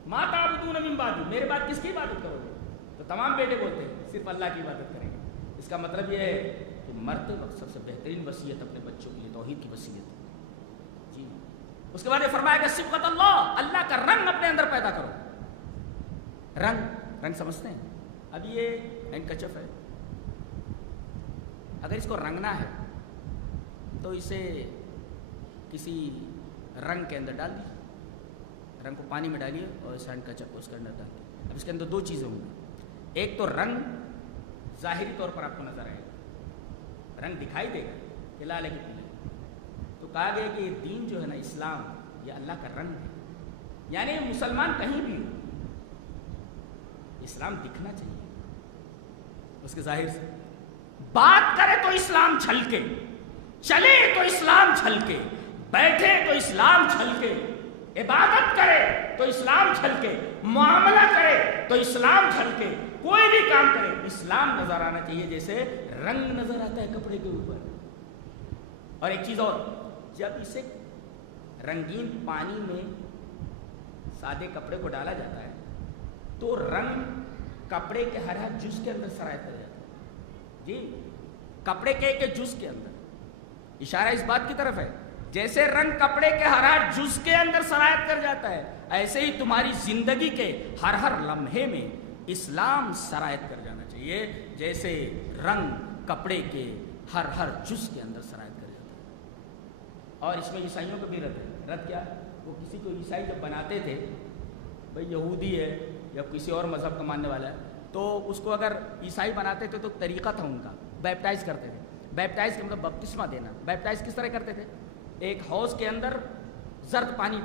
ما تعبدون من بعدی, میرے بعد کس کی عبادت کرو گے؟ تو تمام بیٹے بولتے ہیں صرف اللہ کی عبادت کریں گے. اس کا مطلب یہ ہے کہ مرتے وقت سب سے بہترین وصیت اپنے بچوں کے لیے توحید کی وصیت. جی, اس کے بعد یہ فرمایا کہ صبغۃ اللہ, اللہ کا رنگ اپنے اندر پیدا کرو. رنگ سمجھتے ہیں؟ اب یہ ہینڈکچف ہے, اگر اس کو رنگنا ہے تو اسے کسی رنگ کے اندر ڈال دیجیے, رنگ کو پانی میں ڈالیے اور اس ہینڈکچف کو اس کے اندر ڈال دیجیے. اب اس کے اندر دو چیزیں ہوں گی, ایک تو رنگ ظاہری طور پر آپ کو نظر آئے گا, رنگ دکھائی دے گا کہ لال ہے کہ پیلا. تو کہا گیا کہ یہ دین جو ہے نا, اسلام, یہ اللہ کا رنگ ہے. یعنی مسلمان کہیں بھی ہو اسلام دکھنا چاہیے اس کے ظاہر سے. بات کرے تو اسلام چھلکے, چلے تو اسلام چھلکے, بیٹھے تو اسلام چھلکے, عبادت کرے تو اسلام چھلکے, معاملہ کرے تو اسلام چھلکے, کوئی بھی کام کرے اسلام نظر آنا چاہیے جیسے رنگ نظر آتا ہے کپڑے کے اوپر. اور ایک چیز اور, جب اسے رنگین پانی میں سادے کپڑے کو ڈالا جاتا ہے تو رنگ کپڑے کے ہر جز کے اندر سرایت کر جاتا ہے. جی, کپڑے کے ایک جز کے اندر. اشارہ اس بات کی طرف ہے جیسے رنگ کپڑے کے ہر جز کے اندر سرایت کر جاتا ہے, ایسے ہی تمہاری زندگی کے ہر لمحے میں اسلام سرایت کر جانا چاہیے جیسے رنگ کپڑے کے ہر جز کے اندر سرایت کر جاتا ہے. اور اس میں عیسائیوں کا بھی رد ہے. رد کیا؟ وہ کسی کو عیسائی جب بناتے تھے, بھئی یہودی ہے یا کسی اور مذہب کا ماننے والا ہے, تو اس کو اگر عیسائی بناتے تھے تو طریقہ تھا ان کا, بیپٹائز کرتے تھے. بیپٹائز کا مطلب بپتسمہ دینا. بیپٹائز کس طرح کرتے تھے؟ ایک حوض کے اندر زرد پانی,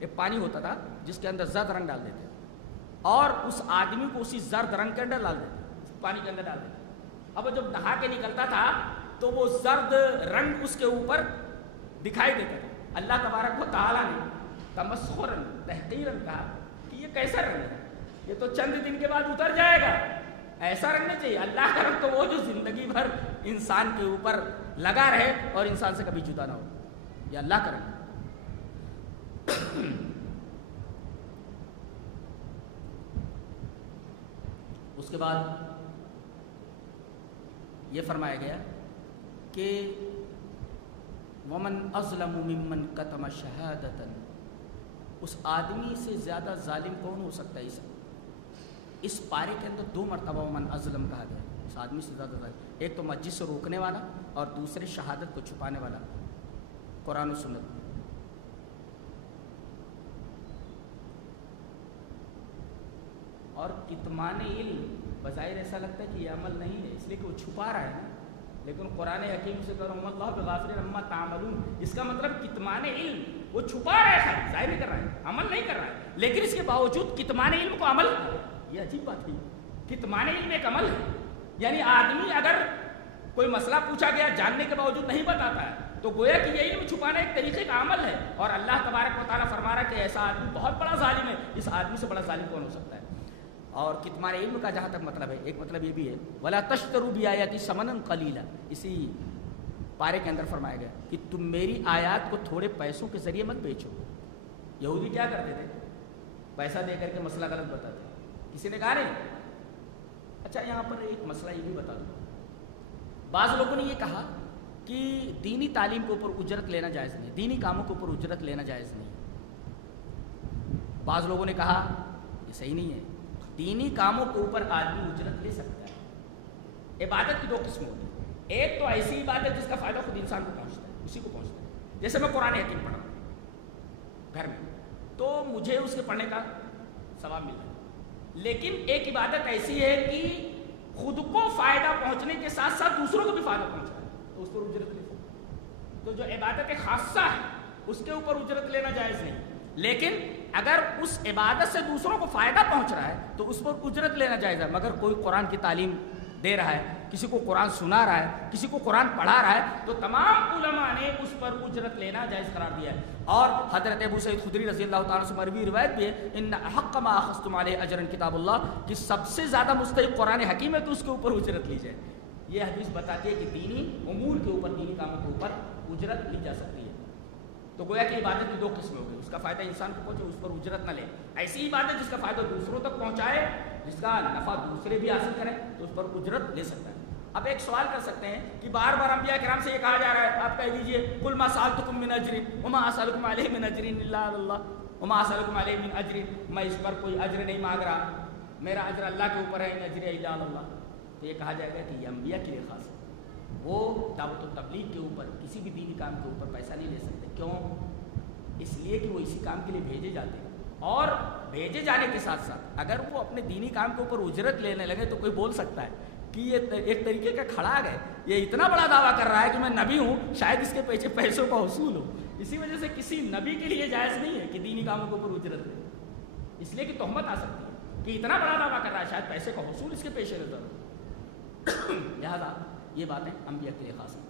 ایک پانی ہوتا تھا جس کے اندر زرد رنگ ڈال دیتے اور اس آدمی کو اسی زرد رنگ کے اندر ڈال دیتے, پانی کے اندر ڈال دیتے. اب جب نہا کے نکلتا تھا تو وہ زرد رنگ اس کے اوپر دکھائی دیتا تھا. اللہ تبارک و تعالیٰ نے تمسخراً, تحقیراً کہا کہ یہ کیسا رنگ ہے, یہ تو چند دن کے بعد اتر جائے گا, ایسا رنگ نہیں چاہیے. اللہ کا رنگ تو وہ جو زندگی بھر انسان کے اوپر لگا رہے اور انسان سے کبھی جدا نہ ہو, یہ اللہ کا رنگ. اس کے بعد یہ فرمایا گیا کہ ومن اظلم ممن کتم شہادۃ, اس آدمی سے زیادہ ظالم کون ہو سکتا ہے؟ اس پارے کے اندر 2 مرتبہ ومن اظلم کہا گیا, اس آدمی سے زیادہ ظالم. ایک تو مسجد سے روکنے والا اور دوسرے شہادت کو چھپانے والا. قرآن و سنت. اور کتمان علم بظاہر ایسا لگتا ہے کہ یہ عمل نہیں ہے اس لیے کہ وہ چھپا رہا ہے نا, لیکن قرآن حکیم سے کرو اللہ بغافل عما تعملون, اس کا مطلب کتمان علم وہ چھپا رہا ہے, ظاہر نہیں کر رہا ہے, عمل نہیں کر رہا ہے, لیکن اس کے باوجود کتمان علم کو عمل. یہ عجیب بات ہے, کتمان علم ایک عمل ہے. یعنی آدمی اگر کوئی مسئلہ پوچھا گیا جاننے کے باوجود نہیں بتاتا ہے تو گویا کہ یہ علم چھپانا ایک طریقے کا عمل ہے. اور اللہ تبارک و تعالیٰ فرما رہا ہے کہ ایسا آدمی بہت بڑا ظالم ہے, اس آدمی سے بڑا ظالم کون ہو سکتا ہے؟ اور کتمان علم کا جہاں تک مطلب ہے، ایک مطلب یہ بھی ہے ولا تشتروا بآیاتی ثمنا قلیلا، اسی پارے کے اندر فرمایا گیا کہ تم میری آیات کو تھوڑے پیسوں کے ذریعے مت بیچو۔ یہودی کیا کرتے تھے؟ پیسہ دے کر کے مسئلہ غلط بتاتے، کسی نے کہا نہیں۔ اچھا یہاں پر ایک مسئلہ یہ بھی بتا دوں، بعض لوگوں نے یہ کہا کہ دینی تعلیم کے اوپر اجرت لینا جائز نہیں، دینی کاموں کے اوپر اجرت لینا جائز نہیں۔ بعض لوگوں نے کہا یہ صحیح نہیں ہے، دینی کاموں کے اوپر آدمی اجرت لے سکتا ہے۔ عبادت کی دو قسم ہوتی ہے، ایک تو ایسی عبادت جس کا فائدہ خود انسان کو پہنچتا ہے، اسی کو پہنچتا ہے، جیسے میں قرآن حکیم پڑھ رہا ہوں گھر میں تو مجھے اس کے پڑھنے کا ثواب مل رہا ہے، لیکن ایک عبادت ایسی ہے کہ خود کو فائدہ پہنچنے کے ساتھ ساتھ دوسروں کو بھی فائدہ پہنچ رہا ہے، تو اس پر اجرت لے سکتے ہیں۔ تو جو عبادت خاصہ ہے اس کے اوپر اجرت لینا جائز نہیں، لیکن اگر اس عبادت سے دوسروں کو فائدہ پہنچ رہا ہے تو اس پر اجرت لینا جائز ہے۔ مگر کوئی قرآن کی تعلیم دے رہا ہے، کسی کو قرآن سنا رہا ہے، کسی کو قرآن پڑھا رہا ہے، تو تمام علماء نے اس پر اجرت لینا جائز قرار دیا ہے۔ اور حضرت ابو سعید خدری رضی اللہ تعالیٰ سے مروی روایت بھی ہے، ان احق ما اخذتم علیہ اجرا کتاب اللہ، کہ سب سے زیادہ مستحق قرآن حکیم ہے تو اس کے اوپر اجرت لی جائے۔ یہ حدیث بتاتی ہے کہ دینی امور کے اوپر، دینی کاموں کے اوپر اجرت لی جا سکتی ہے۔ تو گویا کہ عبادت کی دو قسمیں ہو گئی، اس کا فائدہ انسان کو پہنچے اس پر اجرت نہ لے، ایسی عبادت جس کا فائدہ دوسروں تک پہنچائے، جس کا نفع دوسرے بھی حاصل کریں تو اس پر اجرت لے سکتا ہے۔ اب ایک سوال کر سکتے ہیں کہ بار بار انبیاء کرام سے یہ کہا جا رہا ہے، آپ کہہ دیجئے قل ما سألتکم من اجر وما اسألکم علیہ من اجر الا اللہ وما اسألکم علیہ من اجر، میں اس پر کوئی اجر نہیں مانگ رہا، میرا اجر اللہ کے اوپر ہے، ان اجر الا اللہ۔ تو یہ کہا جائے گا کہ یہ انبیاء کے لیے خاص ہے، وہ دعوت و تبلیغ کے اوپر کسی بھی دینی کام کے اوپر پیسہ نہیں لے سکتے۔ کیوں؟ اس لیے کہ وہ اسی کام کے لیے بھیجے جاتے ہیں، اور بھیجے جانے کے ساتھ ساتھ اگر وہ اپنے دینی کام کے اوپر اجرت لینے لگے تو کوئی بول سکتا ہے کہ یہ ایک طریقے کا کھڑا گئے، یہ اتنا بڑا دعویٰ کر رہا ہے کہ میں نبی ہوں، شاید اس کے پیچھے پیسوں کا حصول ہو۔ اسی وجہ سے کسی نبی کے لیے جائز نہیں ہے کہ دینی کاموں کے اوپر اجرت لے، اس لیے کہ تہمت آ سکتی ہے کہ اتنا بڑا دعویٰ کر رہا ہے، شاید پیسے کا حصول اس کے پیش نظر ہو۔ لہٰذا یہ باتیں انبیاء کے لیے خاص ہیں۔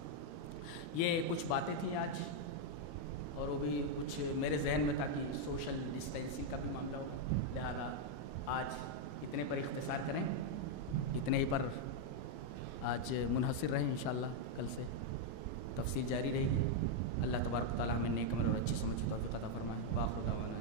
یہ کچھ باتیں تھیں آج، اور وہ بھی کچھ میرے ذہن میں تھا کہ سوشل ڈسٹینسنگ کا بھی معاملہ ہوگا، لہذا آج اتنے پر اختصار کریں، اتنے ہی پر آج منحصر رہیں۔ انشاءاللہ کل سے تفصیل جاری رہے گی۔ اللہ تبارک و تعالیٰ ہمیں نیک عمل اور اچھی سمجھ توفیق عطا فرمائے۔ وآخر دعوانا